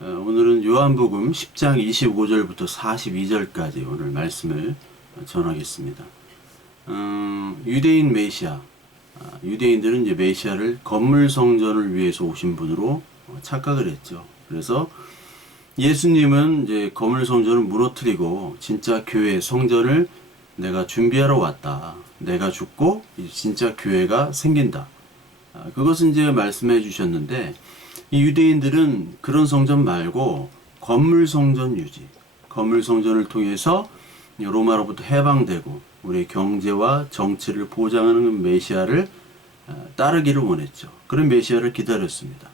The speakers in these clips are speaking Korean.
오늘은 요한복음 10장 25절부터 42절까지 오늘 말씀을 전하겠습니다. 유대인 메시아, 유대인들은 이제 메시아를 건물 성전을 위해서 오신 분으로 착각을 했죠. 그래서 예수님은 이제 건물 성전을 무너뜨리고 진짜 교회 성전을 내가 준비하러 왔다. 내가 죽고 진짜 교회가 생긴다. 그것은 이제 말씀해 주셨는데, 이 유대인들은 그런 성전 말고 건물 성전 유지, 건물 성전을 통해서 로마로부터 해방되고 우리의 경제와 정치를 보장하는 메시아를 따르기를 원했죠. 그런 메시아를 기다렸습니다.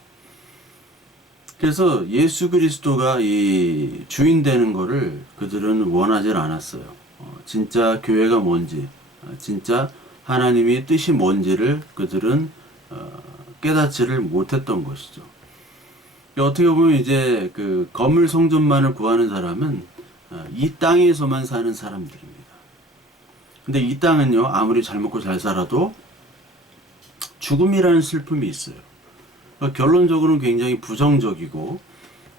그래서 예수 그리스도가 이 주인 되는 것을 그들은 원하지 않았어요. 진짜 교회가 뭔지, 진짜 하나님의 뜻이 뭔지를 그들은 깨닫지를 못했던 것이죠. 어떻게 보면 이제 그 건물 성전만을 구하는 사람은 이 땅에서만 사는 사람들입니다. 근데 이 땅은요, 아무리 잘 먹고 잘 살아도 죽음이라는 슬픔이 있어요. 결론적으로는 굉장히 부정적이고,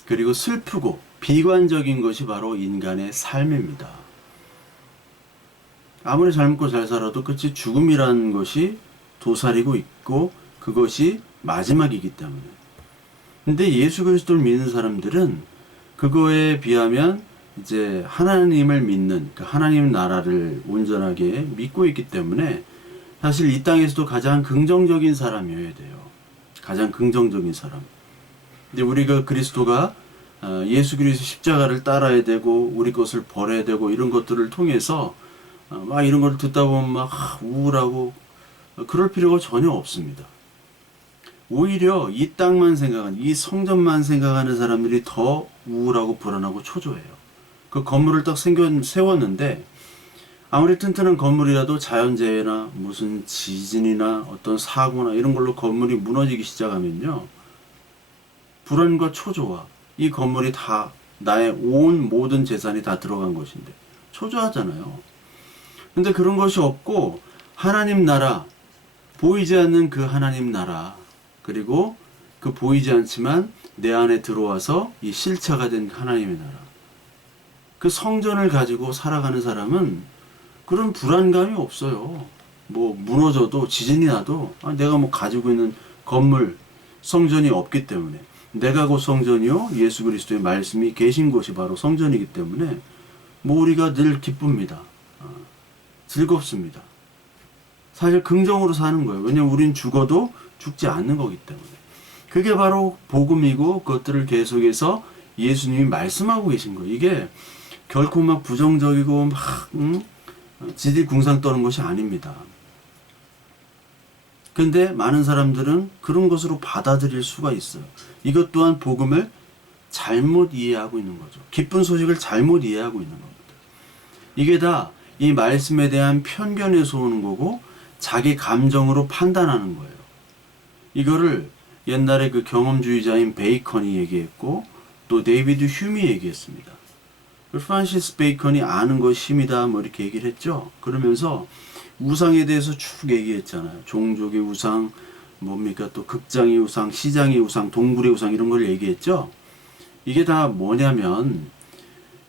그리고 슬프고 비관적인 것이 바로 인간의 삶입니다. 아무리 잘 먹고 잘 살아도 끝이 죽음이라는 것이 도사리고 있고, 그것이 마지막이기 때문에. 근데 예수 그리스도를 믿는 사람들은 그거에 비하면 이제 하나님을 믿는, 그 하나님 나라를 온전하게 믿고 있기 때문에 사실 이 땅에서도 가장 긍정적인 사람이어야 돼요. 가장 긍정적인 사람. 근데 우리가 그리스도가 예수 그리스도 십자가를 따라야 되고 우리 것을 버려야 되고 이런 것들을 통해서 막 이런 걸 듣다 보면 막 우울하고 그럴 필요가 전혀 없습니다. 오히려 이 땅만 생각하는, 이 성전만 생각하는 사람들이 더 우울하고 불안하고 초조해요. 그 건물을 딱 세웠는데 아무리 튼튼한 건물이라도 자연재해나 무슨 지진이나 어떤 사고나 이런 걸로 건물이 무너지기 시작하면요, 불안과 초조와 이 건물이 다 나의 온 모든 재산이 다 들어간 것인데 초조하잖아요. 근데 그런 것이 없고 하나님 나라, 보이지 않는 그 하나님 나라, 그리고 그 보이지 않지만 내 안에 들어와서 이 실체가 된 하나님의 나라, 그 성전을 가지고 살아가는 사람은 그런 불안감이 없어요. 뭐 무너져도 지진이 나도 내가 뭐 가지고 있는 건물, 성전이 없기 때문에, 내가 곧 성전이요 예수 그리스도의 말씀이 계신 곳이 바로 성전이기 때문에 뭐 우리가 늘 기쁩니다. 즐겁습니다. 사실 긍정으로 사는 거예요. 왜냐면 우린 죽어도 죽지 않는 거기 때문에. 그게 바로 복음이고 그것들을 계속해서 예수님이 말씀하고 계신 거예요. 이게 결코 막 부정적이고 막 지들 궁상 떠는 것이 아닙니다. 근데 많은 사람들은 그런 것으로 받아들일 수가 있어요. 이것 또한 복음을 잘못 이해하고 있는 거죠. 기쁜 소식을 잘못 이해하고 있는 겁니다. 이게 다 이 말씀에 대한 편견에서 오는 거고 자기 감정으로 판단하는 거예요. 이거를 옛날에 그 경험주의자인 베이컨이 얘기했고 또 데이비드 휴미 얘기했습니다. 프란시스 베이컨이 아는 것이 힘이다 뭐 이렇게 얘기를 했죠. 그러면서 우상에 대해서 쭉 얘기했잖아요. 종족의 우상, 뭡니까 또 극장의 우상, 시장의 우상, 동굴의 우상 이런 걸 얘기했죠. 이게 다 뭐냐면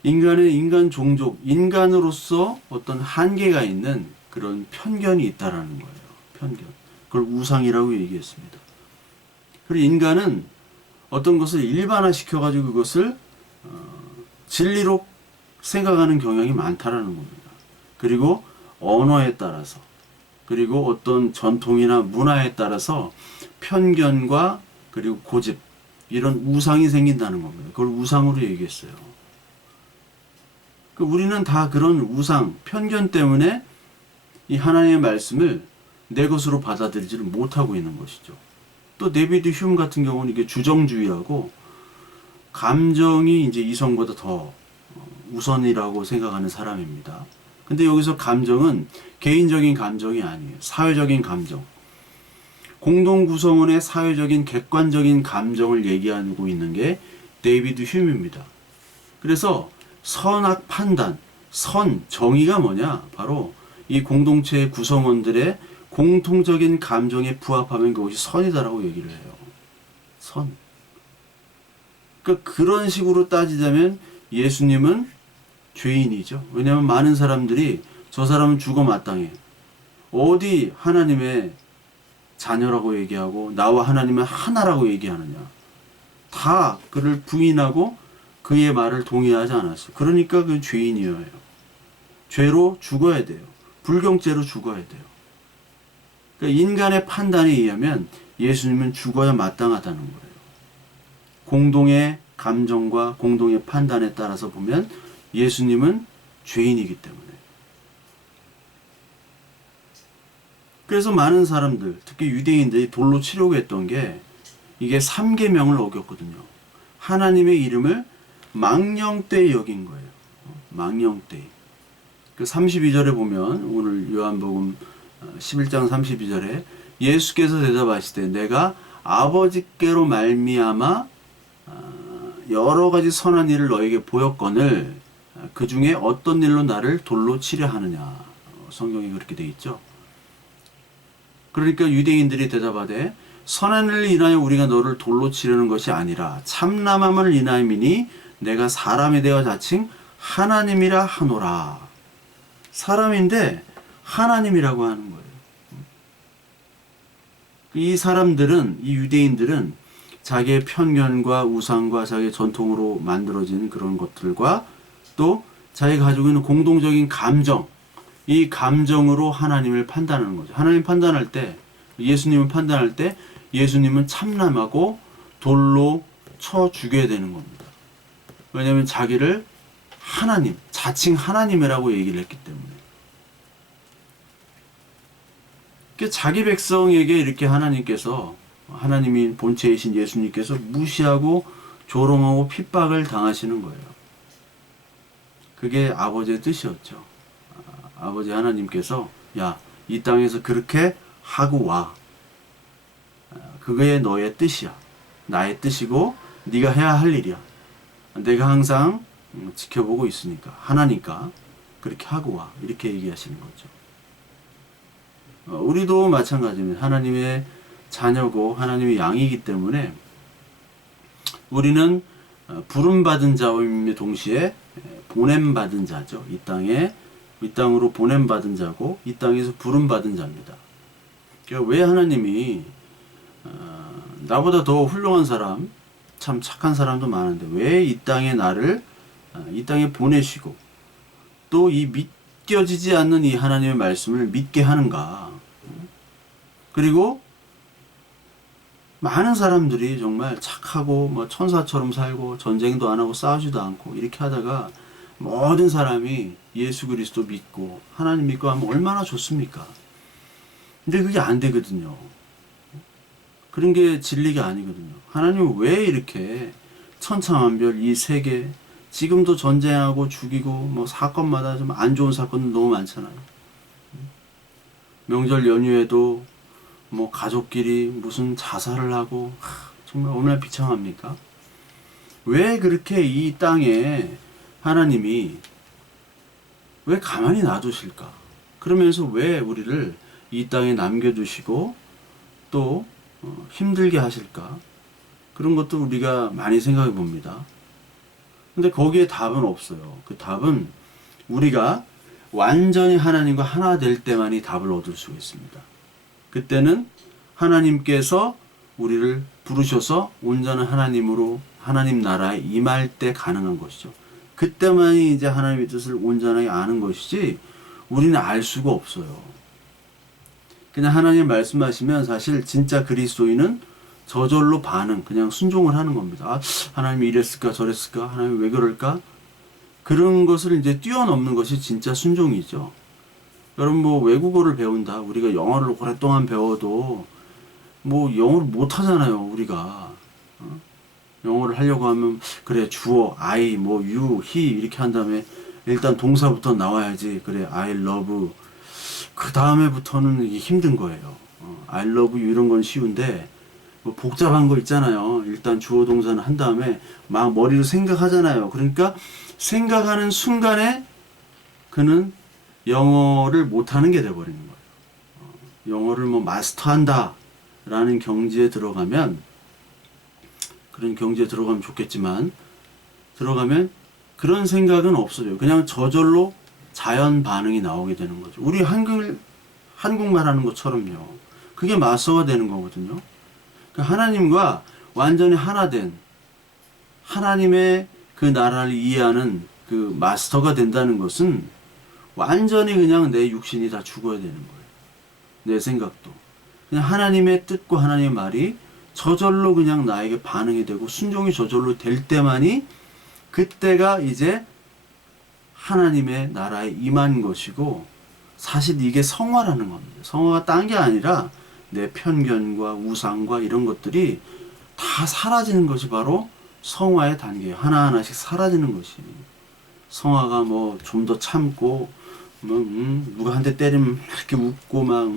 인간의 인간 종족, 인간으로서 어떤 한계가 있는 그런 편견이 있다라는 거예요. 편견. 그걸 우상이라고 얘기했습니다. 그리고 인간은 어떤 것을 일반화시켜가지고 그것을 진리로 생각하는 경향이 많다라는 겁니다. 그리고 언어에 따라서, 그리고 어떤 전통이나 문화에 따라서 편견과 그리고 고집, 이런 우상이 생긴다는 겁니다. 그걸 우상으로 얘기했어요. 우리는 다 그런 우상, 편견 때문에 이 하나님의 말씀을 내 것으로 받아들이지를 못하고 있는 것이죠. 또 데이비드 휴me 같은 경우는 이게 주정주의하고 감정이 이제 이성보다 더 우선이라고 생각하는 사람입니다. 근데 여기서 감정은 개인적인 감정이 아니에요. 사회적인 감정. 공동 구성원의 사회적인 객관적인 감정을 얘기하고 있는 게 데이비드 휴me입니다. 그래서 선악 판단, 정의가 뭐냐? 바로 이 공동체의 구성원들의 공통적인 감정에 부합하면 그것이 선이다라고 얘기를 해요. 선. 그러니까 그런 식으로 따지자면 예수님은 죄인이죠. 왜냐하면 많은 사람들이 저 사람은 죽어 마땅해. 어디 하나님의 자녀라고 얘기하고 나와 하나님은 하나라고 얘기하느냐. 다 그를 부인하고 그의 말을 동의하지 않았어요. 그러니까 그 죄인이에요. 죄로 죽어야 돼요. 불경죄로 죽어야 돼요. 그러니까 인간의 판단에 의하면 예수님은 죽어야 마땅하다는 거예요. 공동의 감정과 공동의 판단에 따라서 보면 예수님은 죄인이기 때문에. 그래서 많은 사람들, 특히 유대인들이 돌로 치려고 했던 게 이게 3계명을 어겼거든요. 하나님의 이름을 망령되이 여긴 거예요. 망령되이. 그 32절에 보면 오늘 요한복음 11장 32절에 예수께서 대답하시되 내가 아버지께로 말미암아 여러 가지 선한 일을 너에게 보였거늘 그 중에 어떤 일로 나를 돌로 치려 하느냐. 성경에 그렇게 되어 있죠. 그러니까 유대인들이 대답하되 선한 일을 인하여 우리가 너를 돌로 치려는 것이 아니라 참남함을 인하여이니 내가 사람에 대하여 자칭 하나님이라 하노라. 사람인데 하나님이라고 하는 거예요. 이 사람들은, 이 유대인들은 자기의 편견과 우상과 자기의 전통으로 만들어진 그런 것들과 또 자기가 가지고 있는 공동적인 감정, 이 감정으로 하나님을 판단하는 거죠. 하나님 판단할 때, 예수님을 판단할 때 예수님은 참남하고 돌로 쳐 죽여야 되는 겁니다. 왜냐하면 자기를 하나님, 자칭 하나님이라고 얘기를 했기 때문에. 자기 백성에게 이렇게 하나님께서, 하나님이 본체이신 예수님께서 무시하고 조롱하고 핍박을 당하시는 거예요. 그게 아버지의 뜻이었죠. 아버지 하나님께서 야, 이 땅에서 그렇게 하고 와. 그게 너의 뜻이야. 나의 뜻이고 네가 해야 할 일이야. 내가 항상 지켜보고 있으니까, 하나니까 그렇게 하고 와. 이렇게 얘기하시는 거죠. 우리도 마찬가지입니다. 하나님의 자녀고 하나님의 양이기 때문에 우리는 부름받은 자임에 동시에 보냄받은 자죠. 이 땅으로 보냄받은 자고 이 땅에서 부름받은 자입니다. 그러니까 왜 하나님이 나보다 더 훌륭한 사람, 참 착한 사람도 많은데 왜 이 땅에 나를 이 땅에 보내시고 또 이 믿겨지지 않는 이 하나님의 말씀을 믿게 하는가. 그리고 많은 사람들이 정말 착하고 뭐 천사처럼 살고 전쟁도 안 하고 싸우지도 않고 이렇게 하다가 모든 사람이 예수 그리스도 믿고 하나님 믿고 하면 얼마나 좋습니까? 근데 그게 안 되거든요. 그런 게 진리가 아니거든요. 하나님은 왜 이렇게 천차만별 이 세계, 지금도 전쟁하고 죽이고 뭐 사건마다 좀 안 좋은 사건도 너무 많잖아요. 명절 연휴에도 뭐 가족끼리 무슨 자살을 하고 정말 얼마나 비참합니까? 왜 그렇게 이 땅에 하나님이 왜 가만히 놔두실까? 그러면서 왜 우리를 이 땅에 남겨두시고 또 힘들게 하실까? 그런 것도 우리가 많이 생각해 봅니다. 근데 거기에 답은 없어요. 그 답은 우리가 완전히 하나님과 하나 될 때만이 답을 얻을 수 있습니다. 그때는 하나님께서 우리를 부르셔서 온전한 하나님으로 하나님 나라에 임할 때 가능한 것이죠. 그때만이 이제 하나님의 뜻을 온전하게 아는 것이지 우리는 알 수가 없어요. 그냥 하나님 말씀하시면 사실 진짜 그리스도인은 저절로 반응, 그냥 순종을 하는 겁니다. 아, 하나님이 이랬을까 저랬을까? 하나님이 왜 그럴까? 그런 것을 이제 뛰어넘는 것이 진짜 순종이죠. 여러분 뭐 외국어를 배운다. 우리가 영어를 오랫동안 배워도 뭐 영어를 못 하잖아요. 우리가. 영어를 하려고 하면 그래 주어 I 뭐 you he 이렇게 한 다음에 일단 동사부터 나와야지. 그래 I love 그 다음에부터는 이게 힘든 거예요. I love you 이런 건 쉬운데 뭐 복잡한 거 있잖아요. 일단 주어 동사는 한 다음에 막 머리로 생각하잖아요. 그러니까 생각하는 순간에 그는 영어를 못하는 게 돼버리는 거예요. 영어를 뭐 마스터한다 라는 경지에 들어가면 그런 경제에 들어가면 좋겠지만 들어가면 그런 생각은 없어져요. 그냥 저절로 자연 반응이 나오게 되는 거죠. 우리 한국말 하는 것처럼요. 그게 마스터가 되는 거거든요. 그러니까 하나님과 완전히 하나 된 하나님의 그 나라를 이해하는 그 마스터가 된다는 것은 완전히 그냥 내 육신이 다 죽어야 되는 거예요. 내 생각도. 그냥 하나님의 뜻과 하나님의 말이 저절로 그냥 나에게 반응이 되고 순종이 저절로 될 때만이 그때가 이제 하나님의 나라에 임한 것이고 사실 이게 성화라는 겁니다. 성화가 딴 게 아니라 내 편견과 우상과 이런 것들이 다 사라지는 것이 바로 성화의 단계예요. 하나하나씩 사라지는 것이. 성화가 뭐 좀 더 참고 뭐 누가 한 대 때리면 이렇게 웃고 막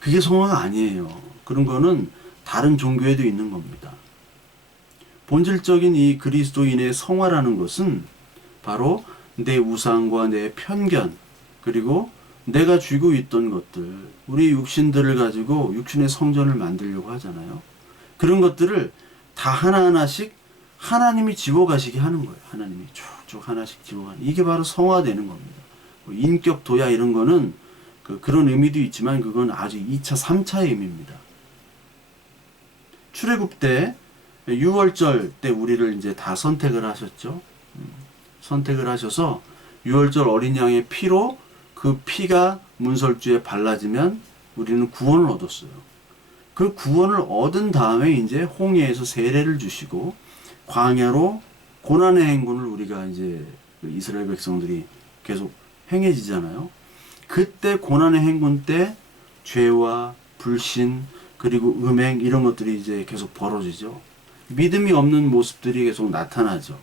그게 성화가 아니에요. 그런 거는 다른 종교에도 있는 겁니다. 본질적인 이 그리스도인의 성화라는 것은 바로 내 우상과 내 편견 그리고 내가 쥐고 있던 것들 우리 육신들을 가지고 육신의 성전을 만들려고 하잖아요. 그런 것들을 다 하나하나씩 하나님이 지워가시게 하는 거예요. 하나님이 쭉쭉 하나씩 지워가는 이게 바로 성화되는 겁니다. 인격 도야 이런 거는 그런 의미도 있지만 그건 아주 2차 3차의 의미입니다. 출애굽 때 6월절 때 우리를 이제 다 선택을 하셨죠. 선택을 하셔서 6월절 어린 양의 피로 그 피가 문설주에 발라지면 우리는 구원을 얻었어요. 그 구원을 얻은 다음에 이제 홍해에서 세례를 주시고 광야로 고난의 행군을 우리가 이제 이스라엘 백성들이 계속 행해지잖아요. 그때 고난의 행군 때 죄와 불신 그리고 음행 이런 것들이 이제 계속 벌어지죠. 믿음이 없는 모습들이 계속 나타나죠.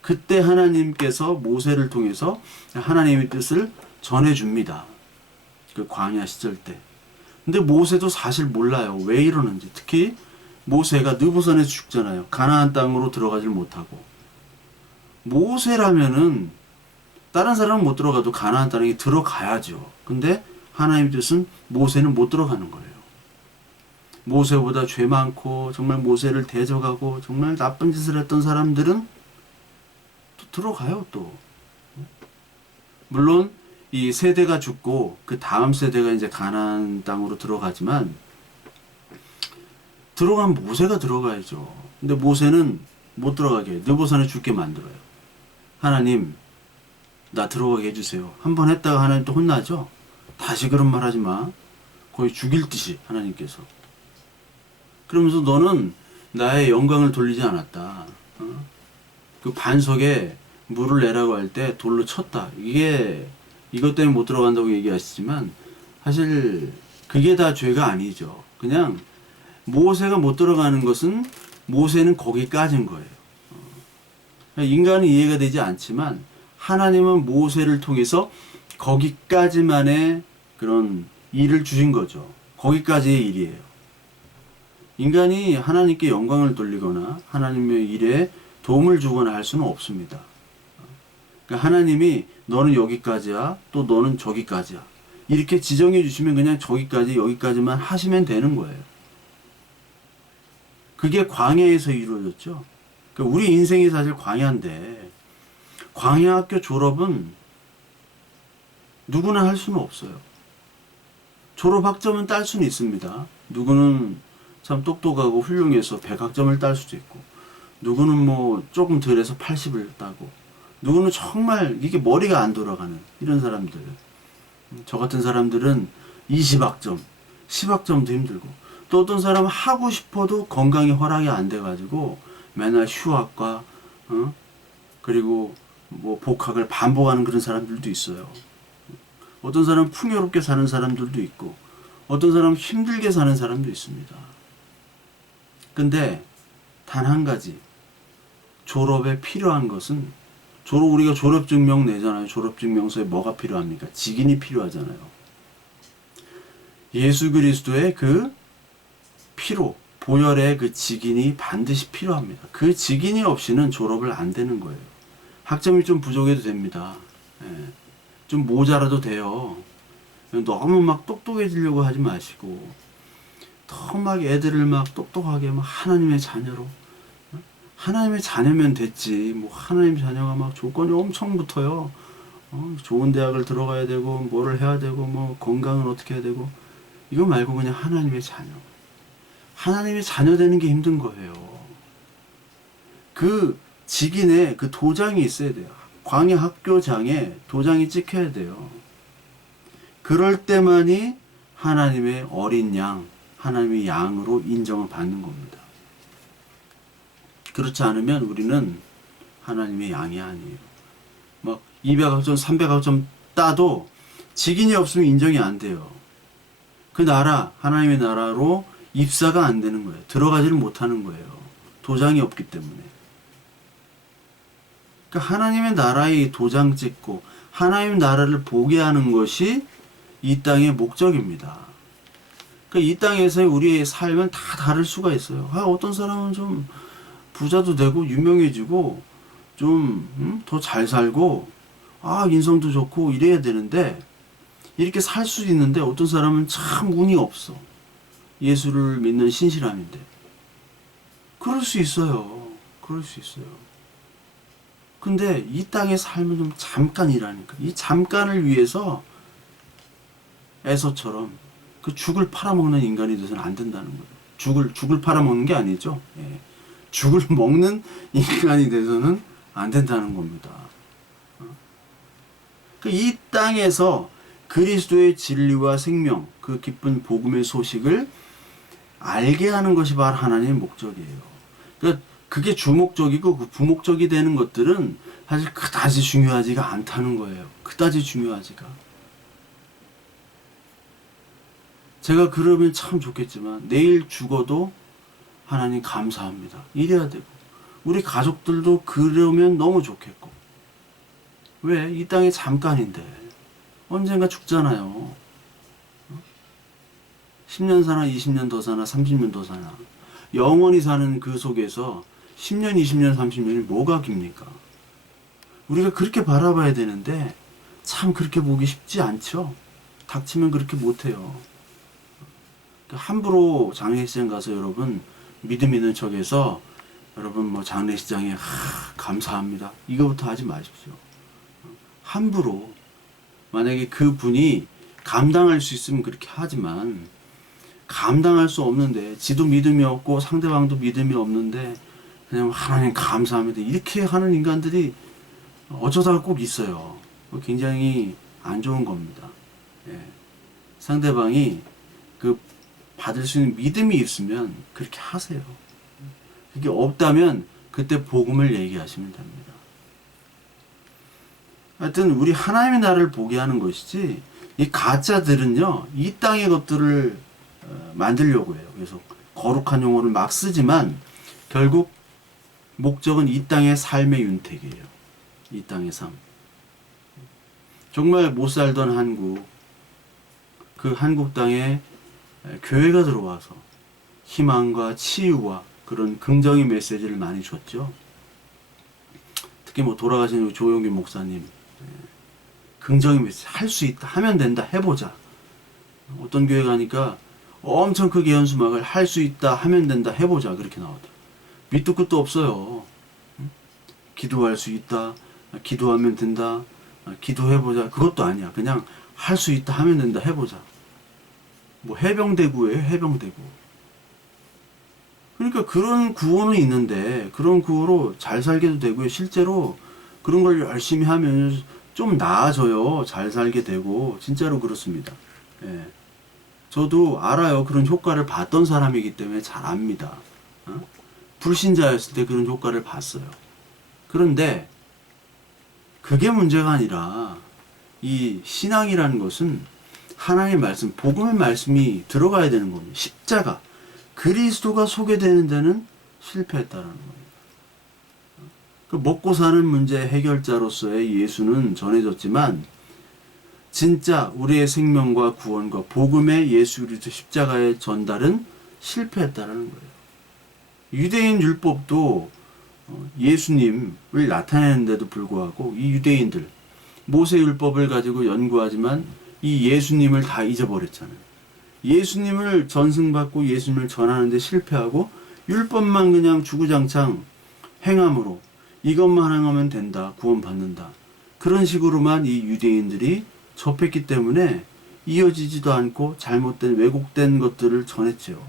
그때 하나님께서 모세를 통해서 하나님의 뜻을 전해줍니다. 그 광야 시절 때. 근데 모세도 사실 몰라요. 왜 이러는지. 특히 모세가 느보산에서 죽잖아요. 가나안 땅으로 들어가질 못하고. 모세라면은 다른 사람은 못 들어가도 가나안 땅에 들어가야죠. 근데 하나님의 뜻은 모세는 못 들어가는 거예요. 모세보다 죄 많고 정말 모세를 대적하고 정말 나쁜 짓을 했던 사람들은 또 들어가요. 또 물론 이 세대가 죽고 그 다음 세대가 이제 가나안 땅으로 들어가지만 들어가면 모세가 들어가야죠. 근데 모세는 못 들어가게 해요. 느보산에 죽게 만들어요. 하나님 나 들어가게 해주세요. 한 번 했다가 하나님 또 혼나죠. 다시 그런 말 하지 마. 거의 죽일 듯이 하나님께서. 그러면서 너는 나의 영광을 돌리지 않았다. 그 반석에 물을 내라고 할 때 돌로 쳤다. 이것 때문에 못 들어간다고 얘기하시지만 사실 그게 다 죄가 아니죠. 그냥 모세가 못 들어가는 것은 모세는 거기까지인 거예요. 인간은 이해가 되지 않지만 하나님은 모세를 통해서 거기까지만의 그런 일을 주신 거죠. 거기까지의 일이에요. 인간이 하나님께 영광을 돌리거나 하나님의 일에 도움을 주거나 할 수는 없습니다. 그러니까 하나님이 너는 여기까지야, 또 너는 저기까지야. 이렇게 지정해 주시면 그냥 저기까지 여기까지만 하시면 되는 거예요. 그게 광야에서 이루어졌죠. 그러니까 우리 인생이 사실 광야인데 광야학교 졸업은 누구나 할 수는 없어요. 졸업학점은 딸 수는 있습니다. 누구는 참 똑똑하고 훌륭해서 100학점을 딸 수도 있고 누구는 뭐 조금 덜해서 80을 따고 누구는 정말 이게 머리가 안 돌아가는 이런 사람들 저 같은 사람들은 20학점 10학점도 힘들고 또 어떤 사람은 하고 싶어도 건강이 허락이 안 돼가지고 맨날 휴학과 그리고 뭐 복학을 반복하는 그런 사람들도 있어요. 어떤 사람은 풍요롭게 사는 사람들도 있고 어떤 사람은 힘들게 사는 사람도 있습니다. 근데 단 한 가지 졸업에 필요한 것은 우리가 졸업증명 내잖아요. 졸업증명서에 뭐가 필요합니까? 직인이 필요하잖아요. 예수 그리스도의 그 피로 보혈의 그 직인이 반드시 필요합니다. 그 직인이 없이는 졸업을 안 되는 거예요. 학점이 좀 부족해도 됩니다. 좀 모자라도 돼요. 너무 막 똑똑해지려고 하지 마시고 더 막 애들을 막 똑똑하게 막 하나님의 자녀로, 하나님의 자녀면 됐지. 뭐 하나님 자녀가 막 조건이 엄청 붙어요. 좋은 대학을 들어가야 되고 뭐를 해야 되고 뭐 건강은 어떻게 해야 되고, 이거 말고 그냥 하나님의 자녀. 하나님의 자녀 되는 게 힘든 거예요. 그 직인에 그 도장이 있어야 돼요. 광야 학교장에 도장이 찍혀야 돼요. 그럴 때만이 하나님의 어린 양, 하나님의 양으로 인정을 받는 겁니다. 그렇지 않으면 우리는 하나님의 양이 아니에요. 막 200학점, 300학점 따도 직인이 없으면 인정이 안 돼요. 그 나라, 하나님의 나라로 입사가 안 되는 거예요. 들어가지를 못하는 거예요. 도장이 없기 때문에. 그러니까 하나님의 나라에 도장 찍고 하나님의 나라를 보게 하는 것이 이 땅의 목적입니다. 그러니까 이 땅에서의 우리의 삶은 다 다를 수가 있어요. 어떤 사람은 좀 부자도 되고 유명해지고 좀 더 잘 살고 인성도 좋고 이래야 되는데, 이렇게 살 수 있는데 어떤 사람은 참 운이 없어. 예수를 믿는 신실함인데. 그럴 수 있어요. 그럴 수 있어요. 근데 이 땅의 삶은 좀 잠깐이라니까. 이 잠깐을 위해서 에서처럼 그 죽을 팔아먹는 인간이 돼서는 안 된다는 거예요. 죽을 팔아먹는 게 아니죠. 예. 죽을 먹는 인간이 돼서는 안 된다는 겁니다. 이 땅에서 그리스도의 진리와 생명, 그 기쁜 복음의 소식을 알게 하는 것이 바로 하나님의 목적이에요. 그러니까 그게 주목적이고 그 부목적이 되는 것들은 사실 그다지 중요하지가 않다는 거예요. 그다지 중요하지가. 제가 그러면 참 좋겠지만 내일 죽어도 하나님 감사합니다. 이래야 되고, 우리 가족들도 그러면 너무 좋겠고. 왜? 이 땅에 잠깐인데 언젠가 죽잖아요. 10년 사나 20년 더 사나 30년 더 사나, 영원히 사는 그 속에서 10년 20년 30년이 뭐가 깁니까? 우리가 그렇게 바라봐야 되는데 참 그렇게 보기 쉽지 않죠. 닥치면 그렇게 못해요. 함부로 장례식장 가서 여러분 믿음 있는 척해서 여러분 뭐 장례식장에 감사합니다 이거부터 하지 마십시오. 함부로, 만약에 그 분이 감당할 수 있으면 그렇게 하지만, 감당할 수 없는데, 지도 믿음이 없고 상대방도 믿음이 없는데 그냥 하나님 감사합니다 이렇게 하는 인간들이 어쩌다가 꼭 있어요. 굉장히 안 좋은 겁니다. 예. 상대방이 그 받을 수 있는 믿음이 있으면 그렇게 하세요. 그게 없다면 그때 복음을 얘기하시면 됩니다. 하여튼 우리 하나님의 나라를 보게 하는 것이지, 이 가짜들은요 이 땅의 것들을 만들려고 해요. 그래서 거룩한 용어를 막 쓰지만 결국 목적은 이 땅의 삶의 윤택이에요. 이 땅의 삶. 정말 못 살던 한국, 그 한국 땅에 교회가 들어와서 희망과 치유와 그런 긍정의 메시지를 많이 줬죠. 특히 뭐 돌아가신 조용기 목사님, 긍정의 메시지, 할 수 있다, 하면 된다, 해보자. 어떤 교회 가니까 엄청 크게 현수막을 할 수 있다, 하면 된다, 해보자, 그렇게 나오더라고요. 밑도 끝도 없어요. 기도할 수 있다, 기도하면 된다, 기도해보자, 그것도 아니야. 그냥 할 수 있다, 하면 된다, 해보자. 뭐 해병대구예요, 해병대구. 그러니까 그런 구호는 있는데 그런 구호로 잘 살게도 되고요. 실제로 그런 걸 열심히 하면 좀 나아져요. 잘 살게 되고, 진짜로 그렇습니다. 예. 저도 알아요. 그런 효과를 봤던 사람이기 때문에 잘 압니다. 불신자였을 때 그런 효과를 봤어요. 그런데 그게 문제가 아니라, 이 신앙이라는 것은 하나님의 말씀, 복음의 말씀이 들어가야 되는 겁니다. 십자가, 그리스도가 소개되는 데는 실패했다라는 겁니다. 그 먹고 사는 문제 해결자로서의 예수는 전해졌지만, 진짜 우리의 생명과 구원과 복음의 예수 그리스도 십자가의 전달은 실패했다라는 거예요. 유대인 율법도 예수님을 나타내는데도 불구하고 이 유대인들, 모세 율법을 가지고 연구하지만 이 예수님을 다 잊어버렸잖아요. 예수님을 전승받고 예수님을 전하는데 실패하고 율법만 그냥 주구장창 행함으로 이것만 행하면 된다, 구원받는다. 그런 식으로만 이 유대인들이 접했기 때문에 이어지지도 않고 잘못된 왜곡된 것들을 전했죠.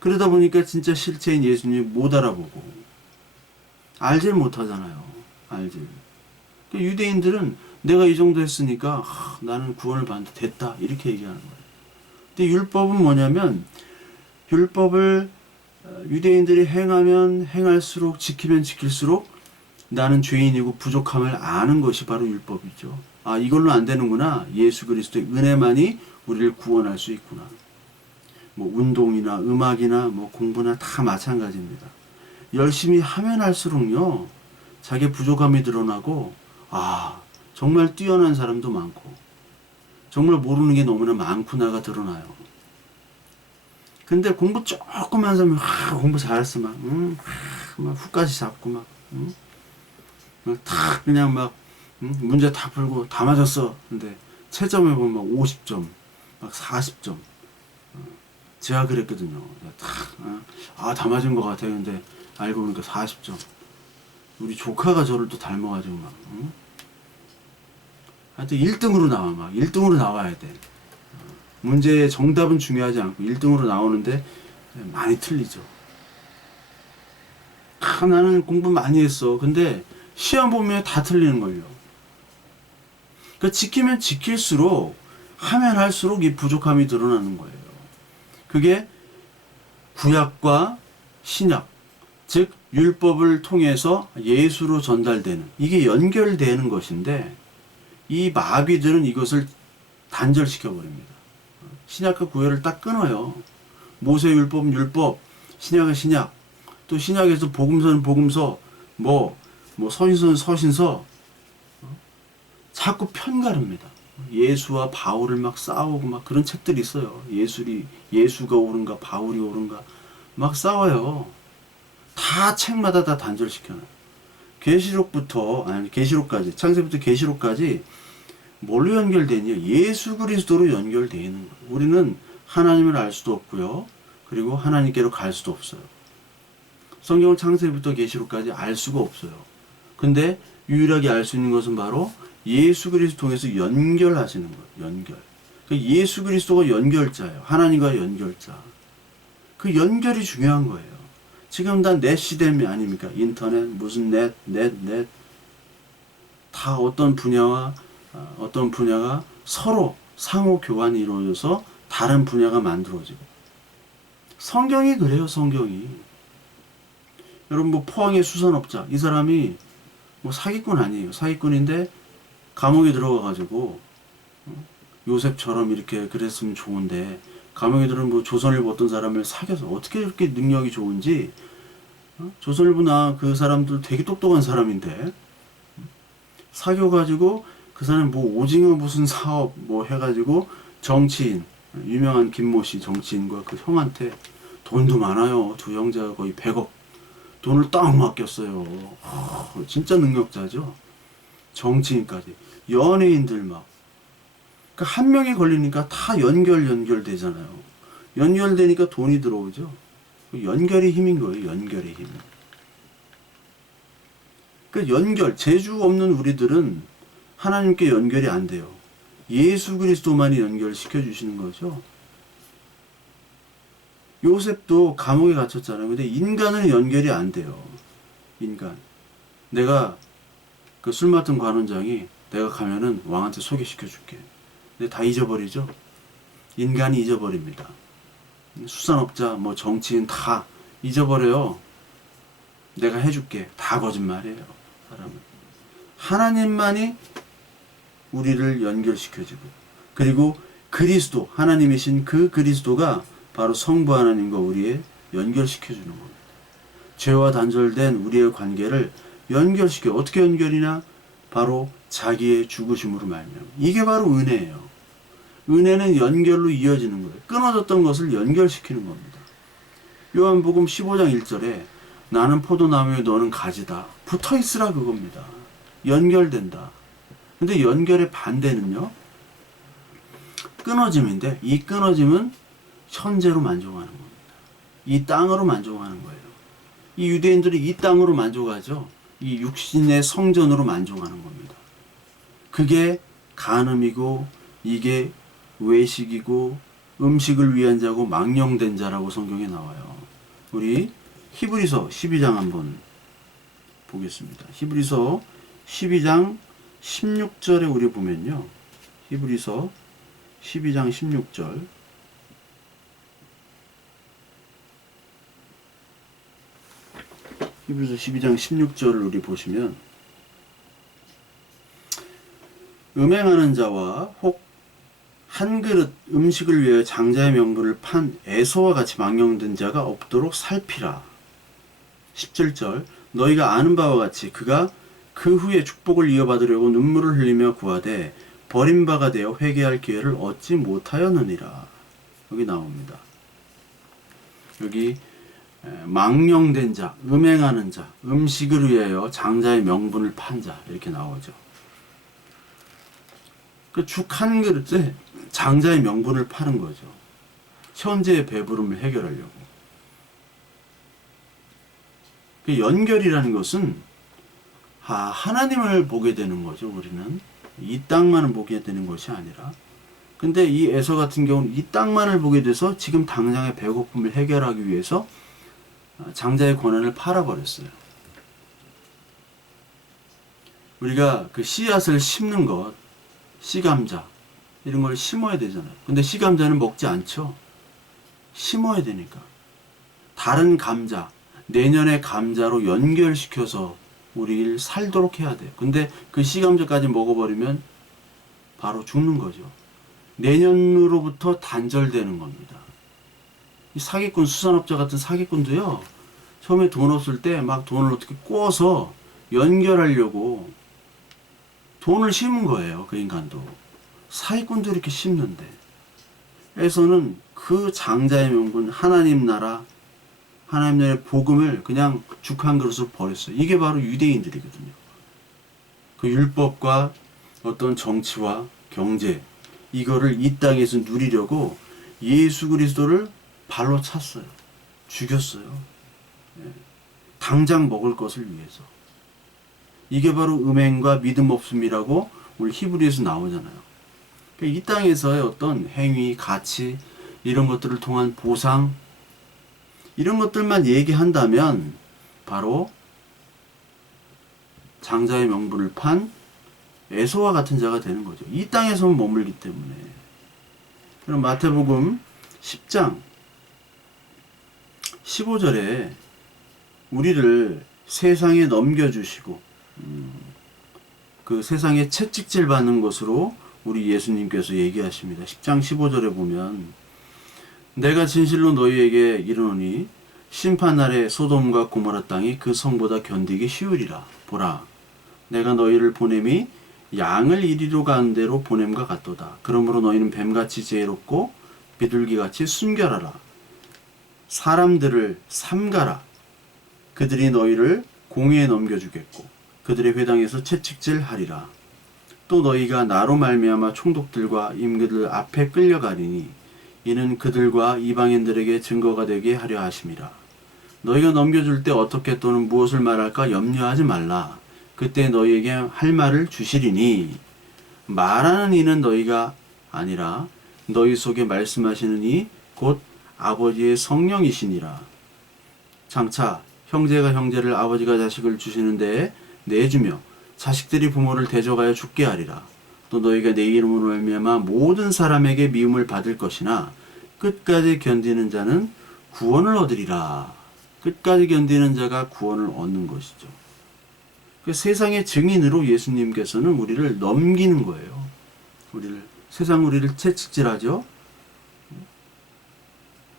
그러다 보니까 진짜 실체인 예수님 못 알아보고 알질 못하잖아요. 알질. 유대인들은 내가 이 정도 했으니까 나는 구원을 받는다, 됐다, 이렇게 얘기하는 거예요. 근데 율법은 뭐냐면 율법을 유대인들이 행하면 행할수록, 지키면 지킬수록 나는 죄인이고 부족함을 아는 것이 바로 율법이죠. 아, 이걸로 안 되는구나. 예수 그리스도의 은혜만이 우리를 구원할 수 있구나. 뭐 운동이나 음악이나 뭐 공부나 다 마찬가지입니다. 열심히 하면 할수록요, 자기 부족함이 드러나고, 아, 정말 뛰어난 사람도 많고, 정말 모르는 게 너무나 많구나가 드러나요. 근데 공부 조금 한 사람이 공부 잘했어 막 훅까지 잡고 막 다 그냥 막 문제 다 풀고 다 맞았어. 근데 채점해 보면 막 50점, 막 40점. 제가 그랬거든요. 다 맞은 것 같아요. 근데 알고 보니까 40점. 우리 조카가 저를 또 닮아가지고 막 하여튼 1등으로 나와. 막 1등으로 나와야 돼. 문제의 정답은 중요하지 않고 1등으로 나오는데 많이 틀리죠. 나는 공부 많이 했어. 근데 시험 보면 다 틀리는 걸요. 그러니까 지키면 지킬수록, 하면 할수록 이 부족함이 드러나는 거예요. 그게 구약과 신약, 즉 율법을 통해서 예수로 전달되는, 이게 연결되는 것인데 이 마귀들은 이것을 단절시켜 버립니다. 신약과 구약을 딱 끊어요. 모세 율법은 율법, 신약은 신약, 또 신약에서 복음서는 복음서, 뭐 서신서는 서신서, 자꾸 편가릅니다. 예수와 바울을 막 싸우고 막 그런 책들이 있어요. 예수가 옳은가 바울이 옳은가 막 싸워요. 다 책마다 다 단절시켜요. 계시록까지, 창세부터 계시록까지 뭘로 연결되냐? 예수 그리스도로 연결되어 있는 거예요. 우리는 하나님을 알 수도 없고요. 그리고 하나님께로 갈 수도 없어요. 성경을 창세부터 계시록까지 알 수가 없어요. 근데 유일하게 알 수 있는 것은 바로 예수 그리스도 통해서 연결하시는 거예요. 연결. 예수 그리스도가 연결자예요. 하나님과 연결자. 그 연결이 중요한 거예요. 지금 다 넷 시대 아닙니까? 인터넷, 무슨 넷. 다 어떤 분야가 서로 상호 교환이 이루어져서 다른 분야가 만들어지고. 성경이 그래요, 성경이. 여러분, 뭐 포항의 수산업자, 이 사람이 뭐 사기꾼 아니에요. 사기꾼인데 감옥에 들어가가지고 요셉처럼 이렇게 그랬으면 좋은데 감옥에 들은 뭐 조선일보 어떤 사람을 사귀어서 어떻게 이렇게 능력이 좋은지, 조선일보나 그 사람들 되게 똑똑한 사람인데 사귀어가지고 그 사람 뭐 오징어 무슨 사업 뭐 해가지고 정치인, 유명한 김모 씨 정치인과 그 형한테 돈도 많아요. 두 형제가 거의 100억 돈을 딱 맡겼어요. 진짜 능력자죠. 정치인까지. 연예인들 막. 그러니까 한 명이 걸리니까 다 연결되잖아요. 연결되니까 돈이 들어오죠. 연결의 힘인 거예요. 연결의 힘. 그러니까 재주 없는 우리들은 하나님께 연결이 안 돼요. 예수 그리스도만이 연결시켜 주시는 거죠. 요셉도 감옥에 갇혔잖아요. 근데 인간은 연결이 안 돼요. 인간. 내가 그 술 맡은 관원장이 내가 가면은 왕한테 소개시켜 줄게. 근데 다 잊어버리죠. 인간이 잊어버립니다. 수산업자, 뭐 정치인 다 잊어버려요. 내가 해줄게. 다 거짓말이에요. 사람은. 하나님만이 우리를 연결시켜주고, 그리고 그리스도, 하나님이신 그 그리스도가 바로 성부 하나님과 우리의 연결시켜주는 겁니다. 죄와 단절된 우리의 관계를 연결시켜. 어떻게 연결이냐? 바로 자기의 죽으심으로 말미암아. 이게 바로 은혜예요. 은혜는 연결로 이어지는 거예요. 끊어졌던 것을 연결시키는 겁니다. 요한복음 15장 1절에 나는 포도나무에 너는 가지다. 붙어있으라 그겁니다. 연결된다. 근데 연결의 반대는요? 끊어짐인데 이 끊어짐은 현재로 만족하는 겁니다. 이 땅으로 만족하는 거예요. 이 유대인들이 이 땅으로 만족하죠. 이 육신의 성전으로 만족하는 겁니다. 그게 간음이고 이게 외식이고 음식을 위한 자고 망령된 자라고 성경에 나와요. 우리 히브리서 12장 한번 보겠습니다. 히브리서 12장 16절에 우리 보면요. 히브리서 12장 16절 히브리서 12장 16절을 우리 보시면 음행하는 자와 혹 한 그릇 음식을 위하여 장자의 명분을 판 에서와 같이 망령된 자가 없도록 살피라. 17절 너희가 아는 바와 같이 그가 그 후에 축복을 이어받으려고 눈물을 흘리며 구하되 버림바가 되어 회개할 기회를 얻지 못하였느니라. 여기 나옵니다. 여기 망령된 자, 음행하는 자, 음식을 위하여 장자의 명분을 판 자 이렇게 나오죠. 그 죽 한 그릇에 장자의 명분을 파는 거죠. 현재의 배부름을 해결하려고. 그 연결이라는 것은 하나님을 보게 되는 거죠. 우리는 이 땅만을 보게 되는 것이 아니라. 근데 이 에서 같은 경우는 이 땅만을 보게 돼서 지금 당장의 배고픔을 해결하기 위해서 장자의 권한을 팔아버렸어요. 우리가 그 씨앗을 심는 것, 씨감자 이런 걸 심어야 되잖아요. 근데 씨감자는 먹지 않죠. 심어야 되니까. 다른 감자, 내년의 감자로 연결시켜서 우리를 살도록 해야 돼요. 근데 그 씨감자까지 먹어버리면 바로 죽는 거죠. 내년으로부터 단절되는 겁니다. 이 사기꾼, 수산업자 같은 사기꾼도요, 처음에 돈 없을 때 막 돈을 어떻게 꼬아서 연결하려고 돈을 심은 거예요. 그 인간도. 사기꾼도 이렇게 심는데. 에서는 그 장자의 명분, 하나님 나라, 하나님 나라의 복음을 그냥 죽 한 그릇으로 버렸어요. 이게 바로 유대인들이거든요. 그 율법과 어떤 정치와 경제, 이거를 이 땅에서 누리려고 예수 그리스도를 발로 찼어요. 죽였어요. 당장 먹을 것을 위해서. 이게 바로 음행과 믿음 없음이라고 우리 히브리에서 나오잖아요. 이 땅에서의 어떤 행위, 가치, 이런 것들을 통한 보상, 이런 것들만 얘기한다면 바로 장자의 명분을 판 에서와 같은 자가 되는 거죠. 이 땅에서만 머물기 때문에. 그럼 마태복음 10장 15절에 우리를 세상에 넘겨주시고 그 세상에 채찍질 받는 것으로 우리 예수님께서 얘기하십니다. 10장 15절에 보면 내가 진실로 너희에게 이르노니 심판날에 소돔과 고모라 땅이 그 성보다 견디기 쉬우리라. 보라, 내가 너희를 보냄이 양을 이리로 가는 대로 보냄과 같도다. 그러므로 너희는 뱀같이 지혜롭고 비둘기같이 순결하라. 사람들을 삼가라. 그들이 너희를 공회에 넘겨주겠고 그들의 회당에서 채찍질하리라. 또 너희가 나로 말미암아 총독들과 임금들 앞에 끌려가리니 이는 그들과 이방인들에게 증거가 되게 하려 하심이라. 너희가 넘겨줄 때 어떻게 또는 무엇을 말할까 염려하지 말라. 그때 너희에게 할 말을 주시리니 말하는 이는 너희가 아니라 너희 속에 말씀하시는 이 곧 아버지의 성령이시니라. 장차 형제가 형제를 아버지가 자식을 주시는데 내주며 자식들이 부모를 대적하여 죽게 하리라. 또 너희가 내 이름으로 말미암아 모든 사람에게 미움을 받을 것이나 끝까지 견디는 자는 구원을 얻으리라. 끝까지 견디는 자가 구원을 얻는 것이죠. 그 세상의 증인으로 예수님께서는 우리를 넘기는 거예요. 세상 우리를 채찍질하죠.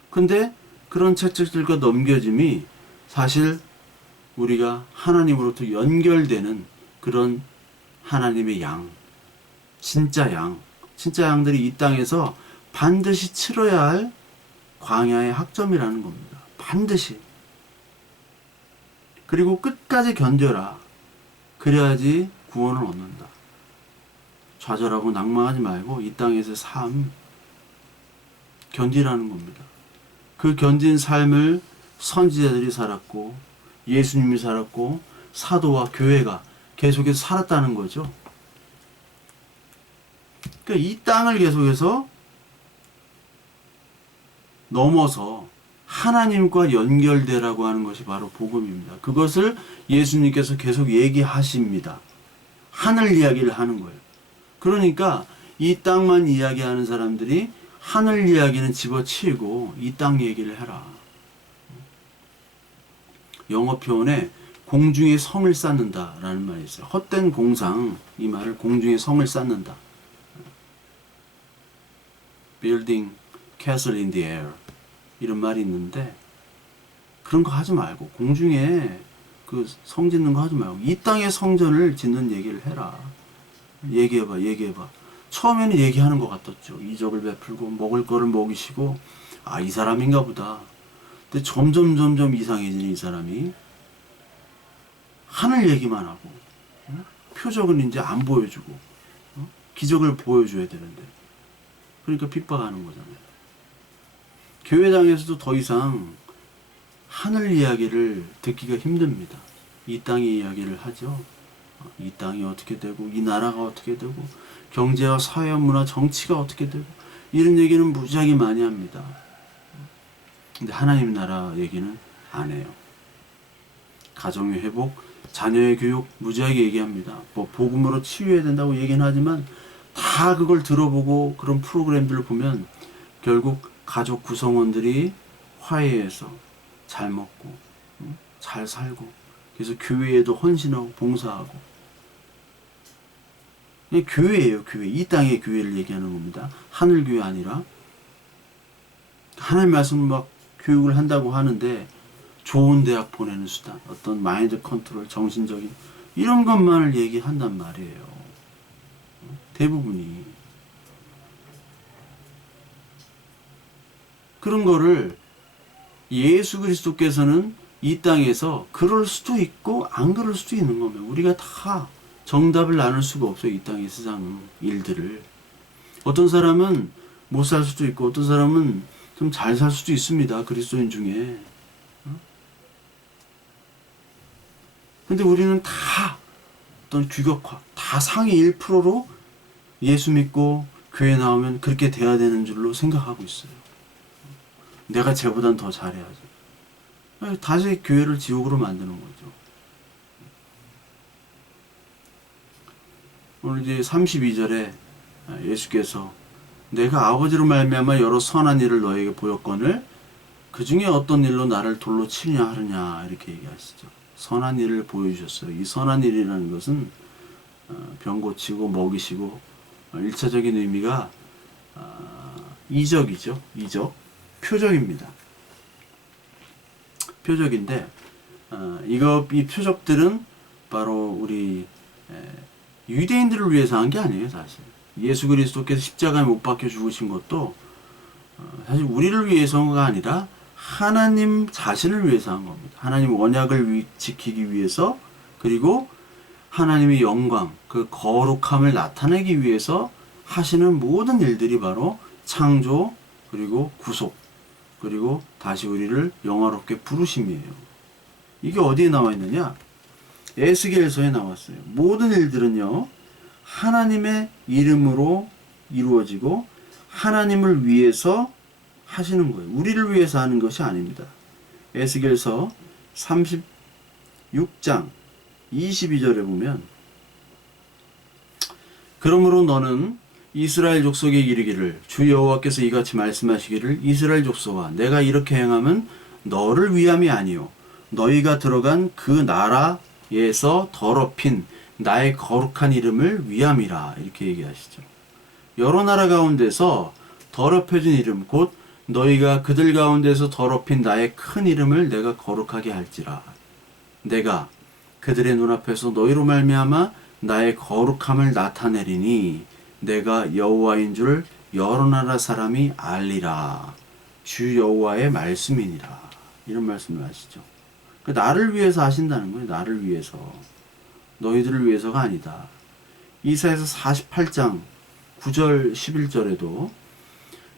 근데 그런 채찍질과 넘겨짐이 사실 우리가 하나님으로부터 연결되는 그런 하나님의 양, 진짜 양들이 이 땅에서 반드시 치러야 할 광야의 학점이라는 겁니다. 반드시. 그리고 끝까지 견뎌라. 그래야지 구원을 얻는다. 좌절하고 낭망하지 말고 이 땅에서 삶 견디라는 겁니다. 그 견딘 삶을 선지자들이 살았고 예수님이 살았고 사도와 교회가 계속해서 살았다는 거죠. 그러니까 이 땅을 계속해서 넘어서 하나님과 연결되라고 하는 것이 바로 복음입니다. 그것을 예수님께서 계속 얘기하십니다. 하늘 이야기를 하는 거예요. 그러니까 이 땅만 이야기하는 사람들이 하늘 이야기는 집어치우고 이 땅 얘기를 해라. 영어 표현에 공중에 성을 쌓는다 라는 말이 있어요. 헛된 공상, 이 말을 공중에 성을 쌓는다. Building castle in the air 이런 말이 있는데 그런 거 하지 말고 공중에 그 성 짓는 거 하지 말고 이 땅에 성전을 짓는 얘기를 해라. 얘기해봐. 처음에는 얘기하는 것 같았죠. 이적을 베풀고 먹을 거를 먹이시고 아, 이 사람인가 보다. 근데 점점 이상해지는 이 사람이 하늘 얘기만 하고 표적은 이제 안 보여주고 기적을 보여줘야 되는데 그러니까 핍박하는 거잖아요. 교회당에서도 더 이상 하늘 이야기를 듣기가 힘듭니다. 이 땅의 이야기를 하죠. 이 땅이 어떻게 되고 이 나라가 어떻게 되고 경제와 사회, 문화, 정치가 어떻게 되고 이런 얘기는 무지하게 많이 합니다. 근데 하나님 나라 얘기는 안 해요. 가정의 회복, 자녀의 교육 무지하게 얘기합니다. 뭐 복음으로 치유해야 된다고 얘기는 하지만 다 그걸 들어보고 그런 프로그램들을 보면 결국 가족 구성원들이 화해해서 잘 먹고 잘 살고 그래서 교회에도 헌신하고 봉사하고 교회예요. 교회. 이 땅의 교회를 얘기하는 겁니다. 하늘 교회 아니라 하나님 말씀 막 교육을 한다고 하는데 좋은 대학 보내는 수단, 어떤 마인드 컨트롤, 정신적인 이런 것만을 얘기한단 말이에요. 대부분이. 그런 거를 예수 그리스도께서는 이 땅에서 그럴 수도 있고 안 그럴 수도 있는 겁니다. 우리가 다 정답을 나눌 수가 없어요. 이 땅의 세상 일들을. 어떤 사람은 못 살 수도 있고 어떤 사람은 좀 잘 살 수도 있습니다. 그리스도인 중에. 근데 우리는 다 어떤 규격화, 다 상위 1%로 예수 믿고 교회 나오면 그렇게 돼야 되는 줄로 생각하고 있어요. 내가 쟤보단 더 잘해야지. 다시 교회를 지옥으로 만드는 거죠. 오늘 이제 32절에 예수께서 내가 아버지로 말미암아 여러 선한 일을 너에게 보였거늘 그 중에 어떤 일로 나를 돌로 치냐 하느냐 이렇게 얘기하시죠. 선한 일을 보여주셨어요. 이 선한 일이라는 것은 병 고치고 먹이시고 1차적인 의미가 이적이죠. 이적. 표적입니다. 표적인데 이 표적들은 바로 우리 유대인들을 위해서 한 게 아니에요. 사실 예수 그리스도께서 십자가에 못 박혀 죽으신 것도 사실 우리를 위해서가 아니라 하나님 자신을 위해서 한 겁니다. 하나님 언약을 지키기 위해서 그리고 하나님의 영광, 그 거룩함을 나타내기 위해서 하시는 모든 일들이 바로 창조 그리고 구속 그리고 다시 우리를 영화롭게 부르심이에요. 이게 어디에 나와 있느냐? 에스겔서에 나왔어요. 모든 일들은요 하나님의 이름으로 이루어지고 하나님을 위해서 하시는 거예요. 우리를 위해서 하는 것이 아닙니다. 에스겔서 36장 22절에 보면 그러므로 너는 이스라엘 족속에 이르기를 주 여호와께서 이같이 말씀하시기를 이스라엘 족속아 내가 이렇게 행함은 너를 위함이 아니요 너희가 들어간 그 나라에서 더럽힌 나의 거룩한 이름을 위함이라 이렇게 얘기하시죠. 여러 나라 가운데서 더럽혀진 이름 곧 너희가 그들 가운데서 더럽힌 나의 큰 이름을 내가 거룩하게 할지라 내가 그들의 눈앞에서 너희로 말미암아 나의 거룩함을 나타내리니 내가 여호와인 줄 여러 나라 사람이 알리라 주 여호와의 말씀이니라 이런 말씀을 하시죠. 나를 위해서 하신다는 거예요. 나를 위해서 너희들을 위해서가 아니다. 이사야서 48장 9절 11절에도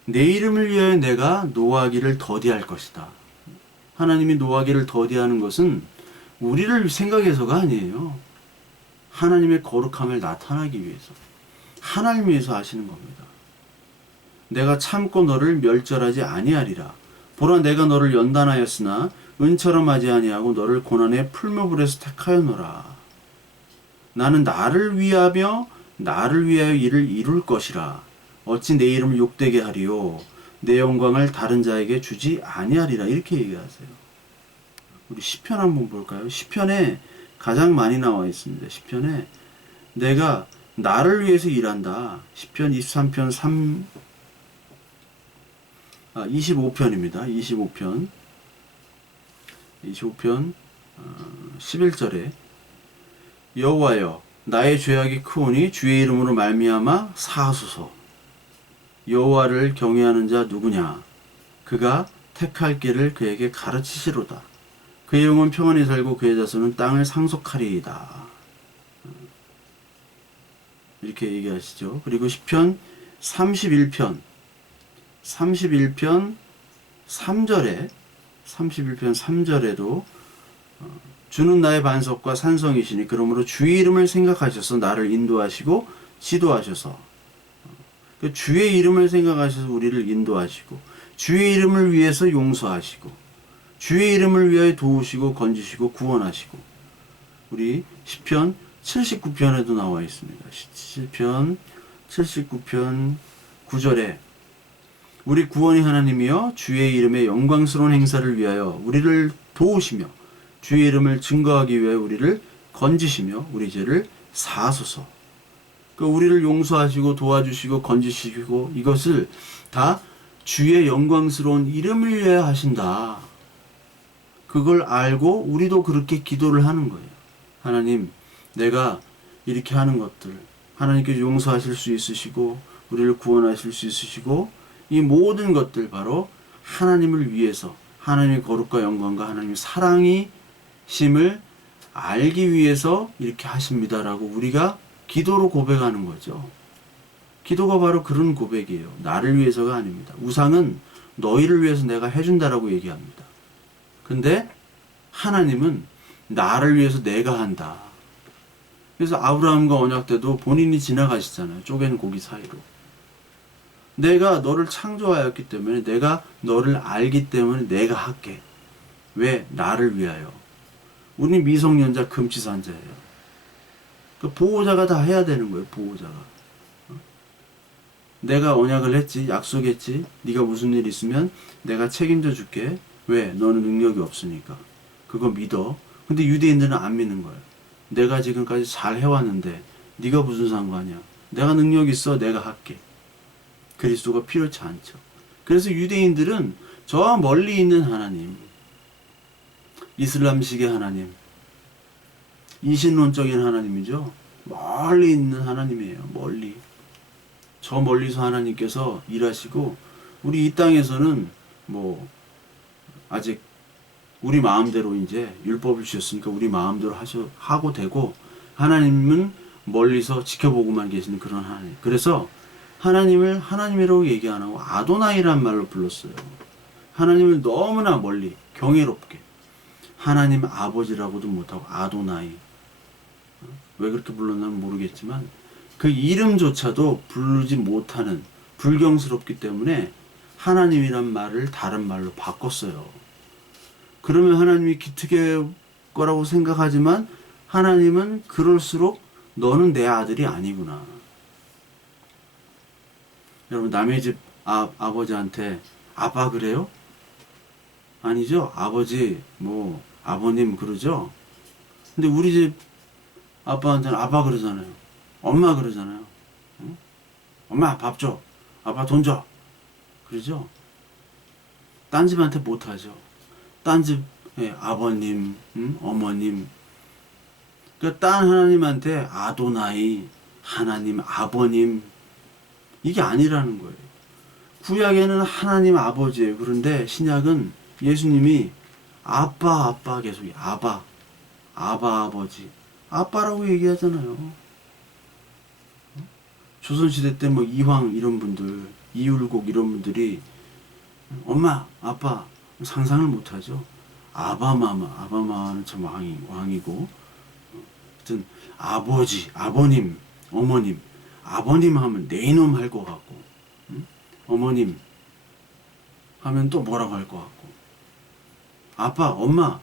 내 이름을 위하여 내가 노하기를 더디할 것이다. 하나님이 노하기를 더디하는 것은 우리를 생각해서가 아니에요. 하나님의 거룩함을 나타나기 위해서, 하나님 위해서 하시는 겁니다. 내가 참고 너를 멸절하지 아니하리라. 보라, 내가 너를 연단하였으나 은처럼 하지 아니하고 너를 고난의 풀무불에서 택하였노라. 나는 나를 위하여 일을 이룰 것이라. 어찌 내 이름을 욕되게 하리요. 내 영광을 다른 자에게 주지 아니하리라. 이렇게 얘기하세요. 우리 시편 한번 볼까요? 시편에 가장 많이 나와 있습니다. 시편에 내가 나를 위해서 일한다. 시편 23편 25편입니다. 25편 11절에 여호와여 나의 죄악이 크오니 주의 이름으로 말미암아 사하소서. 여호와를 경외하는 자 누구냐? 그가 택할 길을 그에게 가르치시로다. 그의 영혼 평안히 살고 그의 자손은 땅을 상속하리이다. 이렇게 얘기하시죠. 그리고 시편 31편 3절에도 주는 나의 반석과 산성이시니 그러므로 주의 이름을 생각하셔서 나를 인도하시고 지도하셔서, 주의 이름을 생각하셔서 우리를 인도하시고 주의 이름을 위해서 용서하시고 주의 이름을 위하여 도우시고 건지시고 구원하시고, 우리 시편 79편에도 나와 있습니다. 시편 79편 9절에 우리 구원의 하나님이여 주의 이름의 영광스러운 행사를 위하여 우리를 도우시며 주의 이름을 증거하기 위하여 우리를 건지시며 우리 죄를 사하소서. 우리를 용서하시고 도와주시고 건지시고 이것을 다 주의 영광스러운 이름을 위하여 하신다. 그걸 알고 우리도 그렇게 기도를 하는 거예요. 하나님, 내가 이렇게 하는 것들 하나님께서 용서하실 수 있으시고 우리를 구원하실 수 있으시고 이 모든 것들 바로 하나님을 위해서, 하나님의 거룩과 영광과 하나님의 사랑이 심을 알기 위해서 이렇게 하십니다라고 우리가 기도로 고백하는 거죠. 기도가 바로 그런 고백이에요. 나를 위해서가 아닙니다. 우상은 너희를 위해서 내가 해준다라고 얘기합니다. 근데 하나님은 나를 위해서 내가 한다. 그래서 아브라함과 언약 때도 본인이 지나가시잖아요. 쪼갠 고기 사이로. 내가 너를 창조하였기 때문에, 내가 너를 알기 때문에 내가 할게. 왜? 나를 위하여. 우리 미성년자 금치산자예요. 그 보호자가 다 해야 되는 거예요. 보호자가. 내가 언약을 했지, 약속했지, 네가 무슨 일 있으면 내가 책임져 줄게. 왜? 너는 능력이 없으니까. 그거 믿어. 근데 유대인들은 안 믿는 거예요. 내가 지금까지 잘 해왔는데 네가 무슨 상관이야. 내가 능력 있어. 내가 할게. 그리스도가 필요치 않죠. 그래서 유대인들은 저 멀리 있는 하나님, 이슬람식의 하나님, 이신론적인 하나님이죠. 멀리 있는 하나님이에요. 멀리. 저 멀리서 하나님께서 일하시고 우리 이 땅에서는 뭐 아직 우리 마음대로 이제 율법을 주셨으니까 우리 마음대로 하고 되고, 하나님은 멀리서 지켜보고만 계시는 그런 하나님. 그래서 하나님을 하나님이라고 얘기 안 하고 아도나이란 말로 불렀어요. 하나님을 너무나 멀리 경이롭게 하나님 아버지라고도 못하고 아도나이. 왜 그렇게 불렀나는 모르겠지만 그 이름조차도 부르지 못하는, 불경스럽기 때문에 하나님이란 말을 다른 말로 바꿨어요. 그러면 하나님이 기특할 거라고 생각하지만 하나님은 그럴수록 너는 내 아들이 아니구나. 여러분, 남의 집 아버지한테 아빠 그래요? 아니죠. 아버지, 뭐 아버님 그러죠. 근데 우리 집 아빠한테는 아빠 그러잖아요. 엄마 그러잖아요. 응? 엄마 밥 줘. 아빠 돈 줘. 그러죠. 딴 집한테 못하죠. 딴 집에 아버님, 어머님. 그러니까 딴 하나님한테 아도나이, 하나님, 아버님, 이게 아니라는 거예요. 구약에는 하나님 아버지예요. 그런데 신약은 예수님이 아빠 계속 아바 아버지, 아빠라고 얘기하잖아요. 조선시대 때 뭐 이황 이런 분들 이율곡 이런 분들이 엄마, 아빠 상상을 못하죠. 아바마마는 참 왕이고, 하여튼 아버지, 아버님, 어머님, 아버님 하면 내 이놈 할 것 같고, 어머님 하면 또 뭐라고 할 것 같고, 아빠, 엄마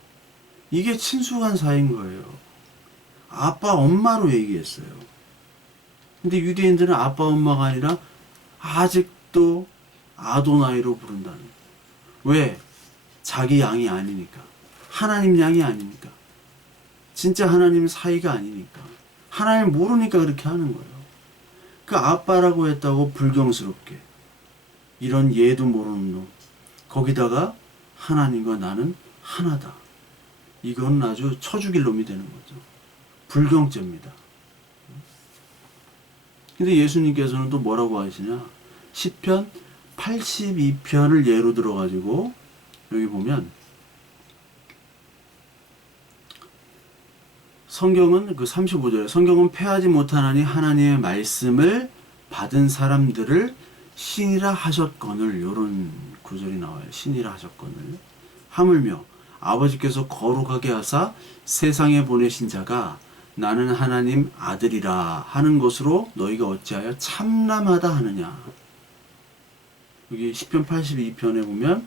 이게 친숙한 사이인 거예요. 아빠, 엄마로 얘기했어요. 근데 유대인들은 아빠, 엄마가 아니라 아직도 아도나이로 부른다는 거예요. 왜? 자기 양이 아니니까. 하나님 양이 아니니까. 진짜 하나님 사이가 아니니까. 하나님 모르니까 그렇게 하는 거예요. 그 아빠라고 했다고 불경스럽게. 이런 얘도 모르는 놈. 거기다가 하나님과 나는 하나다. 이건 아주 쳐 죽일 놈이 되는 거죠. 불경죄입니다. 근데 예수님께서는 또 뭐라고 하시냐? 시편 82편을 예로 들어가지고 여기 보면 성경은 그 35절에 성경은 패하지 못하나니 하나님의 말씀을 받은 사람들을 신이라 하셨거늘, 이런 구절이 나와요. 신이라 하셨거늘. 하물며 아버지께서 거룩하게 하사 세상에 보내신 자가 나는 하나님 아들이라 하는 것으로 너희가 어찌하여 참남하다 하느냐. 여기 시편 82편에 보면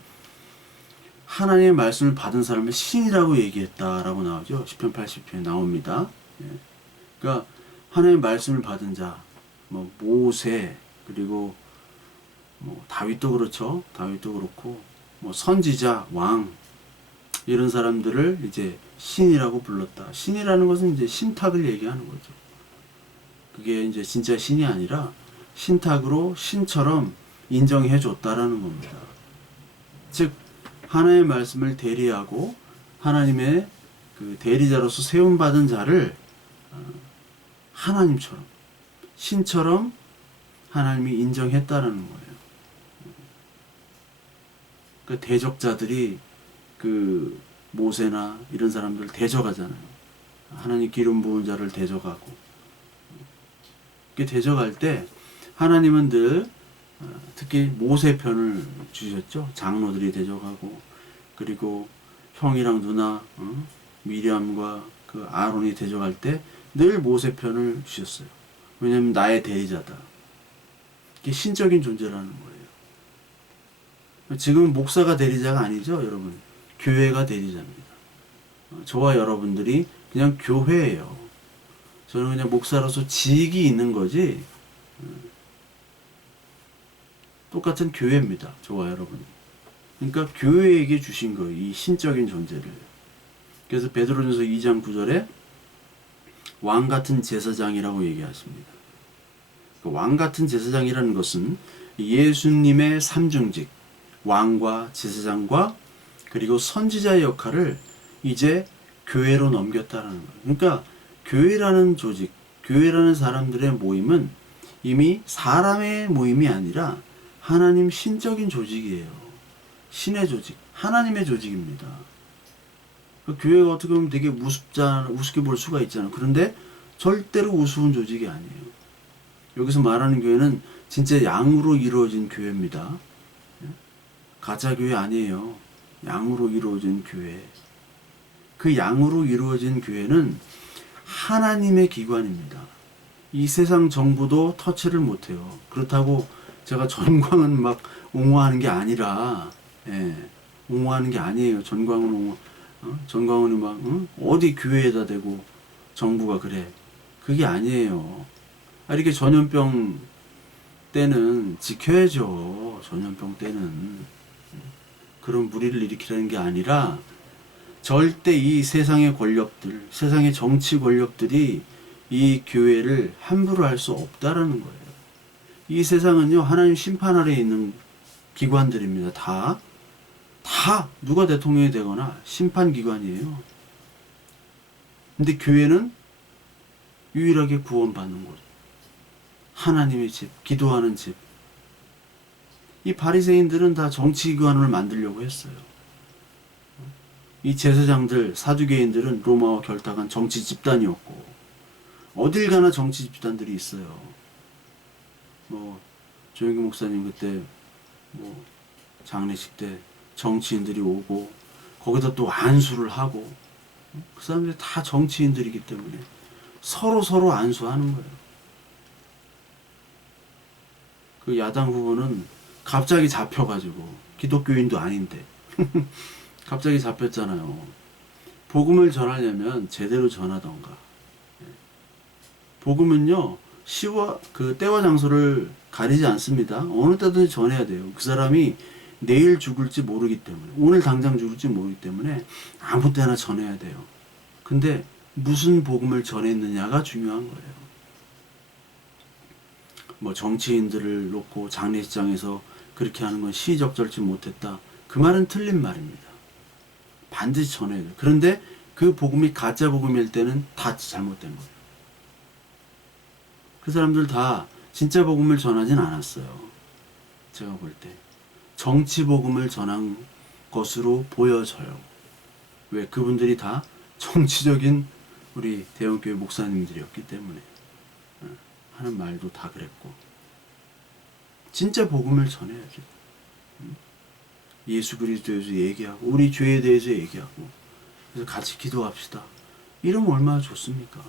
하나님의 말씀을 받은 사람을 신이라고 얘기했다라고 나오죠. 시편 80편에 나옵니다. 그러니까 하나님의 말씀을 받은 자, 뭐 모세, 그리고 뭐 다윗도 그렇죠. 다윗도 그렇고 뭐 선지자, 왕 이런 사람들을 이제 신이라고 불렀다. 신이라는 것은 이제 신탁을 얘기하는 거죠. 그게 이제 진짜 신이 아니라 신탁으로 신처럼 인정해 줬다라는 겁니다. 즉 하나님의 말씀을 대리하고 하나님의 그 대리자로서 세움받은 자를 하나님처럼 신처럼 하나님이 인정했다라는 거예요. 그 대적자들이 그 모세나 이런 사람들 대적하잖아요. 하나님 기름 부은 자를 대적하고. 그 대적할 때 하나님은 늘 특히 모세 편을 주셨죠. 장로들이 대적하고, 그리고 형이랑 누나 미리암과 그 아론이 대적할 때 늘 모세 편을 주셨어요. 왜냐하면 나의 대리자다. 이게 신적인 존재라는 거예요. 지금 목사가 대리자가 아니죠, 여러분. 교회가 대리자입니다. 저와 여러분들이 그냥 교회예요. 저는 그냥 목사로서 직이 있는 거지, 똑같은 교회입니다. 저와 여러분이. 그러니까 교회에게 주신 거예요. 이 신적인 존재를. 그래서 베드로전서 2장 9절에 왕 같은 제사장이라고 얘기하십니다. 왕 같은 제사장이라는 것은 예수님의 삼중직, 왕과 제사장과 그리고 선지자의 역할을 이제 교회로 넘겼다는 거예요. 그러니까 교회라는 조직, 교회라는 사람들의 모임은 이미 사람의 모임이 아니라 하나님 신적인 조직이에요. 신의 조직, 하나님의 조직입니다. 교회가 어떻게 보면 되게 우습게 볼 수가 있잖아요. 그런데 절대로 우스운 조직이 아니에요. 여기서 말하는 교회는 진짜 양으로 이루어진 교회입니다. 가짜 교회 아니에요. 양으로 이루어진 교회. 그 양으로 이루어진 교회는 하나님의 기관입니다. 이 세상 정부도 터치를 못해요. 그렇다고 제가 전광은 막 옹호하는 게 아니라, 옹호하는 게 아니에요. 전광훈이 막 어디 교회에다 대고 정부가 그래. 그게 아니에요. 이렇게 전염병 때는 지켜야죠. 전염병 때는 그런 무리를 일으키라는 게 아니라 절대 이 세상의 권력들, 세상의 정치 권력들이 이 교회를 함부로 할 수 없다라는 거예요. 이 세상은요, 하나님 심판 아래에 있는 기관들입니다. 다 누가 대통령이 되거나 심판기관이에요. 근데 교회는 유일하게 구원받는 곳. 하나님의 집, 기도하는 집. 이 바리새인들은 다 정치기관을 만들려고 했어요. 이 제사장들, 사두개인들은 로마와 결탁한 정치 집단이었고, 어딜 가나 정치 집단들이 있어요. 뭐 조영기 목사님 그때 뭐 장례식 때 정치인들이 오고 거기다 또 안수를 하고 그 사람들이 다 정치인들이기 때문에 서로 안수하는 거예요. 그 야당 후보는 갑자기 잡혀가지고 기독교인도 아닌데 갑자기 잡혔잖아요. 복음을 전하려면 제대로 전하던가. 복음은요 시와 그 때와 장소를 가리지 않습니다. 어느 때든지 전해야 돼요. 그 사람이 내일 죽을지 모르기 때문에, 오늘 당장 죽을지 모르기 때문에 아무 때나 전해야 돼요. 근데 무슨 복음을 전했느냐가 중요한 거예요. 뭐 정치인들을 놓고 장례식장에서 그렇게 하는 건 시적절치 못했다, 그 말은 틀린 말입니다. 반드시 전해야 돼요. 그런데 그 복음이 가짜 복음일 때는 다 잘못된 거예요. 그 사람들 다 진짜 복음을 전하진 않았어요. 제가 볼 때 정치 복음을 전한 것으로 보여져요. 왜? 그분들이 다 정치적인 우리 대형교회 목사님들이었기 때문에 하는 말도 다 그랬고, 진짜 복음을 전해야죠. 예수 그리스도에 대해서 얘기하고 우리 죄에 대해서 얘기하고, 그래서 같이 기도합시다. 이러면 얼마나 좋습니까?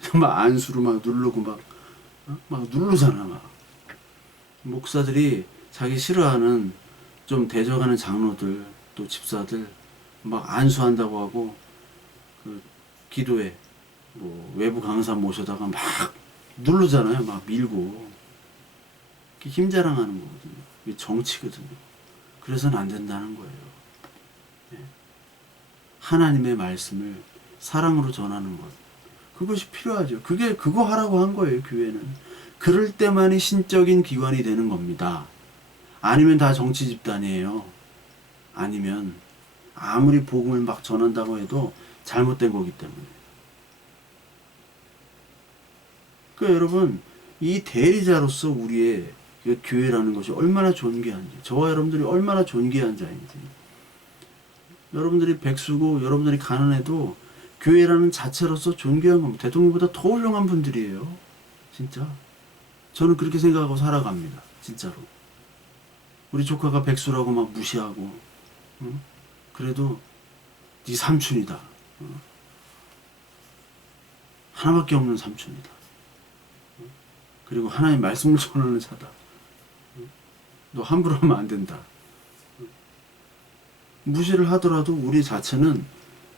그냥 막 안수로 막 누르고 막 누르잖아. 막 목사들이 자기 싫어하는 좀 대적하는 장로들 또 집사들 막 안수한다고 하고 그 기도회 뭐 외부 강사 모셔다가 막 누르잖아요. 막 밀고 힘 자랑하는 거거든요. 이게 정치거든요. 그래서는 안 된다는 거예요. 하나님의 말씀을 사랑으로 전하는 것, 그것이 필요하죠. 그거 하라고 한 거예요. 교회는 그럴 때만이 신적인 기관이 되는 겁니다. 아니면 다 정치 집단이에요. 아니면 아무리 복음을 막 전한다고 해도 잘못된 거기 때문에. 그러니까 여러분, 이 대리자로서 우리의 교회라는 것이 얼마나 존귀한지, 저와 여러분들이 얼마나 존귀한 자인지, 여러분들이 백수고 여러분들이 가난해도 교회라는 자체로서 존귀한 겁니다. 대통령보다 더 훌륭한 분들이에요. 진짜 저는 그렇게 생각하고 살아갑니다. 진짜로. 우리 조카가 백수라고 막 무시하고, 응? 그래도 네 삼촌이다. 하나밖에 없는 삼촌이다. 그리고 하나님 말씀을 전하는 자다. 너 함부로 하면 안 된다. 무시를 하더라도 우리 자체는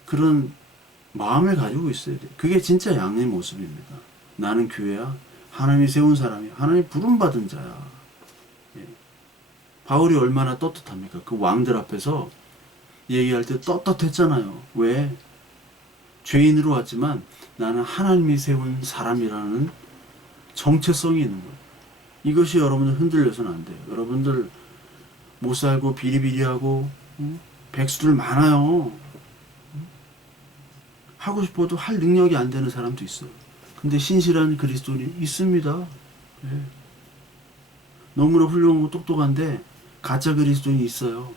그런 마음을 가지고 있어야 돼. 그게 진짜 양의 모습입니다. 나는 교회야. 하나님이 세운 사람이야. 하나님 부름받은 자야. 예. 바울이 얼마나 떳떳합니까? 그 왕들 앞에서 얘기할 때 떳떳했잖아요. 왜? 죄인으로 왔지만 나는 하나님이 세운 사람이라는 정체성이 있는 거예요. 이것이 여러분들 흔들려서는 안 돼요. 여러분들 못 살고 비리비리하고 백수들 많아요. 하고 싶어도 할 능력이 안 되는 사람도 있어요. 근데 신실한 그리스도인이 있습니다. 네. 너무나 훌륭하고 똑똑한데 가짜 그리스도인이 있어요.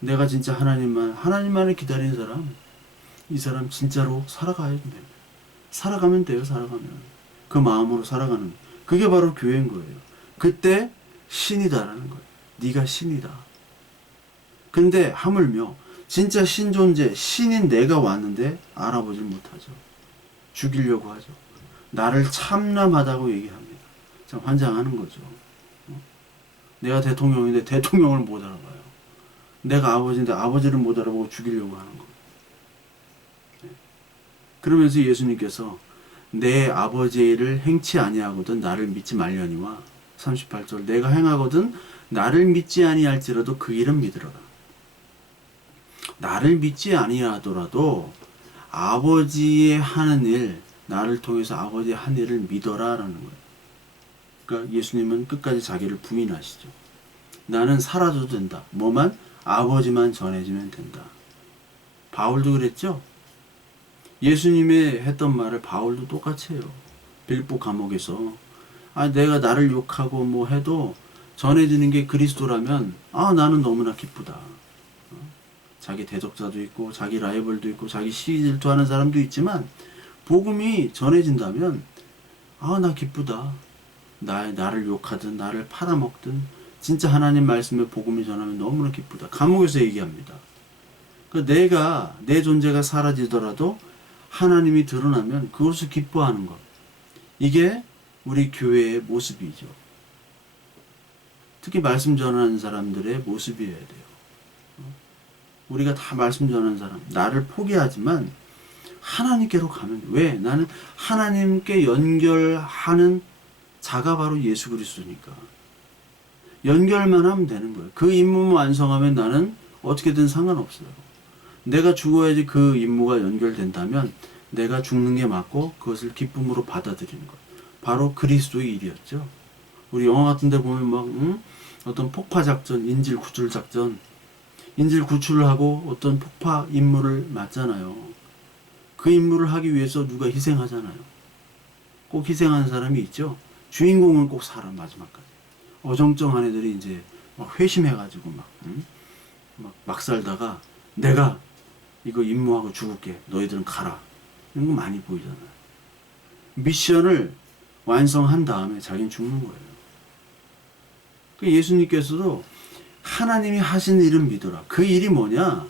내가 진짜 하나님만을 기다리는 사람, 이 사람 진짜로 살아가야 됩니다. 살아가면 돼요. 살아가면 그 마음으로 살아가는, 그게 바로 교회인 거예요. 그때 신이다라는 거예요. 네가 신이다. 근데 하물며 진짜 신존재, 신인 내가 왔는데 알아보질 못하죠. 죽이려고 하죠. 나를 참남하다고 얘기합니다. 참 환장하는 거죠. 내가 대통령인데 대통령을 못 알아봐요. 내가 아버지인데 아버지를 못 알아보고 죽이려고 하는 거. 그러면서 예수님께서 내 아버지의 일을 행치 아니하거든 나를 믿지 말려니와, 38절, 내가 행하거든 나를 믿지 아니할지라도 그 일은 믿으라라. 나를 믿지 아니하더라도 아버지의 하는 일, 나를 통해서 아버지의 한 일을 믿어라라는 거예요. 그러니까 예수님은 끝까지 자기를 부인하시죠. 나는 사라져도 된다. 뭐만? 아버지만 전해지면 된다. 바울도 그랬죠? 예수님이 했던 말을 바울도 똑같이 해요. 빌립보 감옥에서 내가 나를 욕하고 뭐 해도 전해지는 게 그리스도라면 나는 너무나 기쁘다. 자기 대적자도 있고 자기 라이벌도 있고 자기 시기 질투하는 사람도 있지만 복음이 전해진다면 나 기쁘다. 나를 욕하든 나를 팔아먹든 진짜 하나님 말씀의 복음을 전하면 너무나 기쁘다. 감옥에서 얘기합니다. 내가 내 존재가 사라지더라도 하나님이 드러나면 그것을 기뻐하는 것. 이게 우리 교회의 모습이죠. 특히 말씀 전하는 사람들의 모습이어야 돼요. 우리가 다 말씀 전하는 사람, 나를 포기하지만 하나님께로 가면 왜? 나는 하나님께 연결하는 자가 바로 예수 그리스도니까. 연결만 하면 되는 거예요. 그 임무만 완성하면 나는 어떻게든 상관없어요. 내가 죽어야지 그 임무가 연결된다면 내가 죽는 게 맞고 그것을 기쁨으로 받아들이는 것. 바로 그리스도의 일이었죠. 우리 영화 같은 데 보면 막 어떤 폭파작전, 인질 구출작전, 인질 구출을 하고 어떤 폭파 임무를 맡잖아요. 그 임무를 하기 위해서 누가 희생하잖아요. 꼭 희생하는 사람이 있죠. 주인공은 꼭 살아 마지막까지. 어정쩡한 애들이 이제 막 회심해가지고 막 살다가 내가 이거 임무하고 죽을게. 너희들은 가라. 이런 거 많이 보이잖아요. 미션을 완성한 다음에 자기는 죽는 거예요. 예수님께서도 하나님이 하신 일은 믿어라. 그 일이 뭐냐?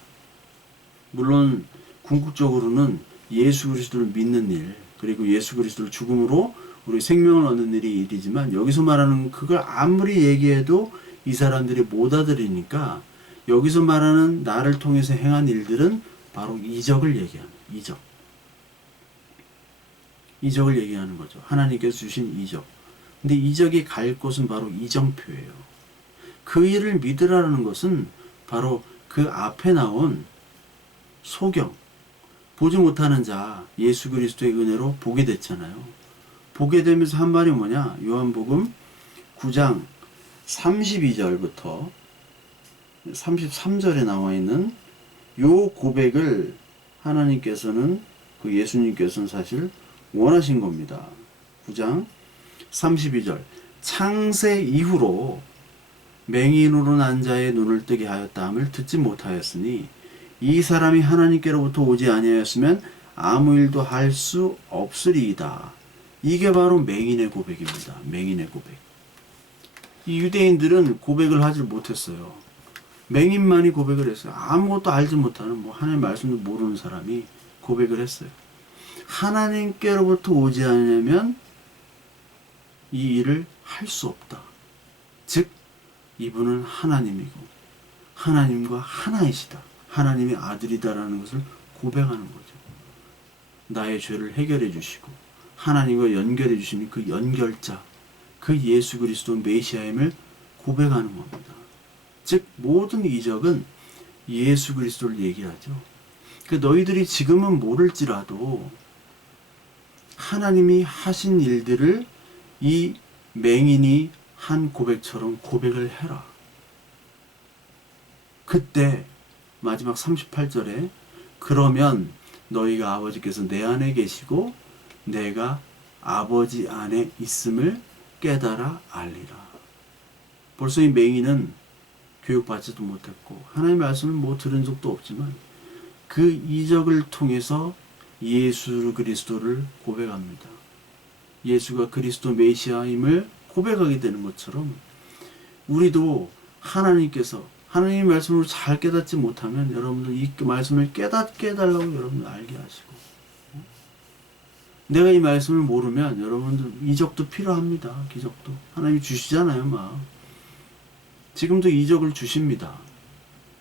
물론 궁극적으로는 예수 그리스도를 믿는 일, 그리고 예수 그리스도를 죽음으로 우리 생명을 얻는 일이지만 여기서 말하는 그걸 아무리 얘기해도 이 사람들이 못 알아들으니까 여기서 말하는 나를 통해서 행한 일들은 바로 이적을 얘기하는 이적. 이적을 얘기하는 거죠. 하나님께서 주신 이적. 근데 이적이 갈 곳은 바로 이정표예요. 그 일을 믿으라는 것은 바로 그 앞에 나온 소경, 보지 못하는 자 예수 그리스도의 은혜로 보게 됐잖아요. 보게 되면서 한 말이 뭐냐? 요한복음 9장 32절부터 33절에 나와 있는 요 고백을 하나님께서는 그 예수님께서는 사실 원하신 겁니다. 9장 32절 창세 이후로 맹인으로 난 자의 눈을 뜨게 하였다 함을 듣지 못하였으니 이 사람이 하나님께로부터 오지 아니하였으면 아무 일도 할 수 없으리이다. 이게 바로 맹인의 고백입니다. 맹인의 고백. 이 유대인들은 고백을 하지 못했어요. 맹인만이 고백을 했어요. 아무것도 알지 못하는 하나님의 말씀도 모르는 사람이 고백을 했어요. 하나님께로부터 오지 않으면 이 일을 할 수 없다. 즉 이분은 하나님이고 하나님과 하나이시다. 하나님의 아들이다라는 것을 고백하는 거죠. 나의 죄를 해결해 주시고 하나님과 연결해 주시는 그 연결자, 그 예수 그리스도 메시아임을 고백하는 겁니다. 즉 모든 이적은 예수 그리스도를 얘기하죠. 너희들이 지금은 모를지라도 하나님이 하신 일들을 이 맹인이 한 고백처럼 고백을 해라. 그때 마지막 38절에 그러면 너희가 아버지께서 내 안에 계시고 내가 아버지 안에 있음을 깨달아 알리라. 벌써 이 맹인은 교육받지도 못했고 하나님의 말씀을 들은 적도 없지만 그 이적을 통해서 예수 그리스도를 고백합니다. 예수가 그리스도 메시아임을 고백하게 되는 것처럼 우리도 하나님께서 하나님의 말씀을 잘 깨닫지 못하면 여러분들 이 말씀을 깨닫게 해달라고 여러분들 알게 하시고 내가 이 말씀을 모르면 여러분들 이적도 필요합니다. 기적도 하나님이 주시잖아요. 막 지금도 이적을 주십니다.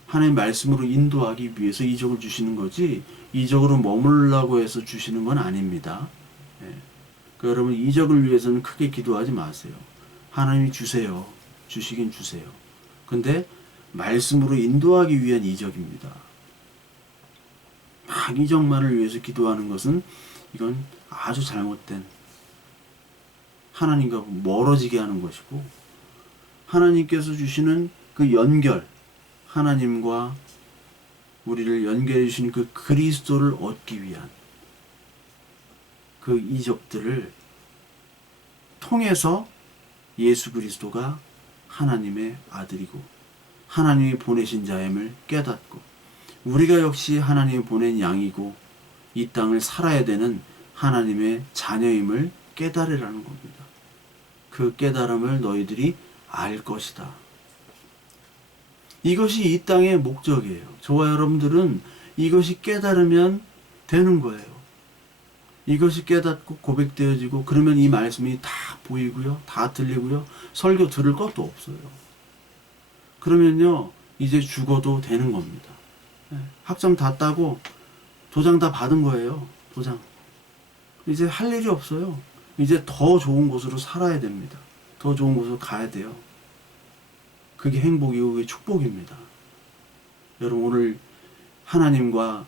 하나님의 말씀으로 인도하기 위해서 이적을 주시는 거지 이적으로 머물라고 해서 주시는 건 아닙니다. 여러분 이적을 위해서는 크게 기도하지 마세요. 하나님이 주세요. 주시긴 주세요. 근데 말씀으로 인도하기 위한 이적입니다. 막 이적만을 위해서 기도하는 것은 이건 아주 잘못된 하나님과 멀어지게 하는 것이고 하나님께서 주시는 그 연결 하나님과 우리를 연결해 주시는 그 그리스도를 얻기 위한 그 이적들을 통해서 예수 그리스도가 하나님의 아들이고 하나님이 보내신 자임을 깨닫고 우리가 역시 하나님이 보낸 양이고 이 땅을 살아야 되는 하나님의 자녀임을 깨달으라는 겁니다. 그 깨달음을 너희들이 알 것이다. 이것이 이 땅의 목적이에요. 저와 여러분들은 이것이 깨달으면 되는 거예요. 이것이 깨닫고 고백되어지고 그러면 이 말씀이 다 보이고요. 다 들리고요. 설교 들을 것도 없어요. 그러면요. 이제 죽어도 되는 겁니다. 학점 다 따고 도장 다 받은 거예요. 도장. 이제 할 일이 없어요. 이제 더 좋은 곳으로 살아야 됩니다. 더 좋은 곳으로 가야 돼요. 그게 행복이고 그게 축복입니다. 여러분 오늘 하나님과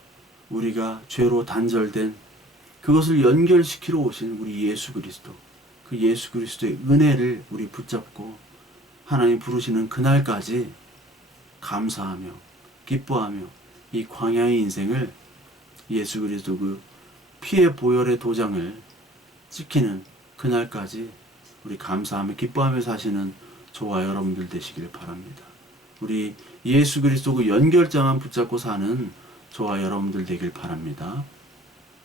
우리가 죄로 단절된 그것을 연결시키러 오신 우리 예수 그리스도, 그 예수 그리스도의 은혜를 우리 붙잡고 하나님 부르시는 그날까지 감사하며 기뻐하며 이 광야의 인생을 예수 그리스도 그 피의 보혈의 도장을 찍히는 그날까지 우리 감사하며 기뻐하며 사시는 저와 여러분들 되시길 바랍니다. 우리 예수 그리스도 그 연결장만 붙잡고 사는 저와 여러분들 되길 바랍니다.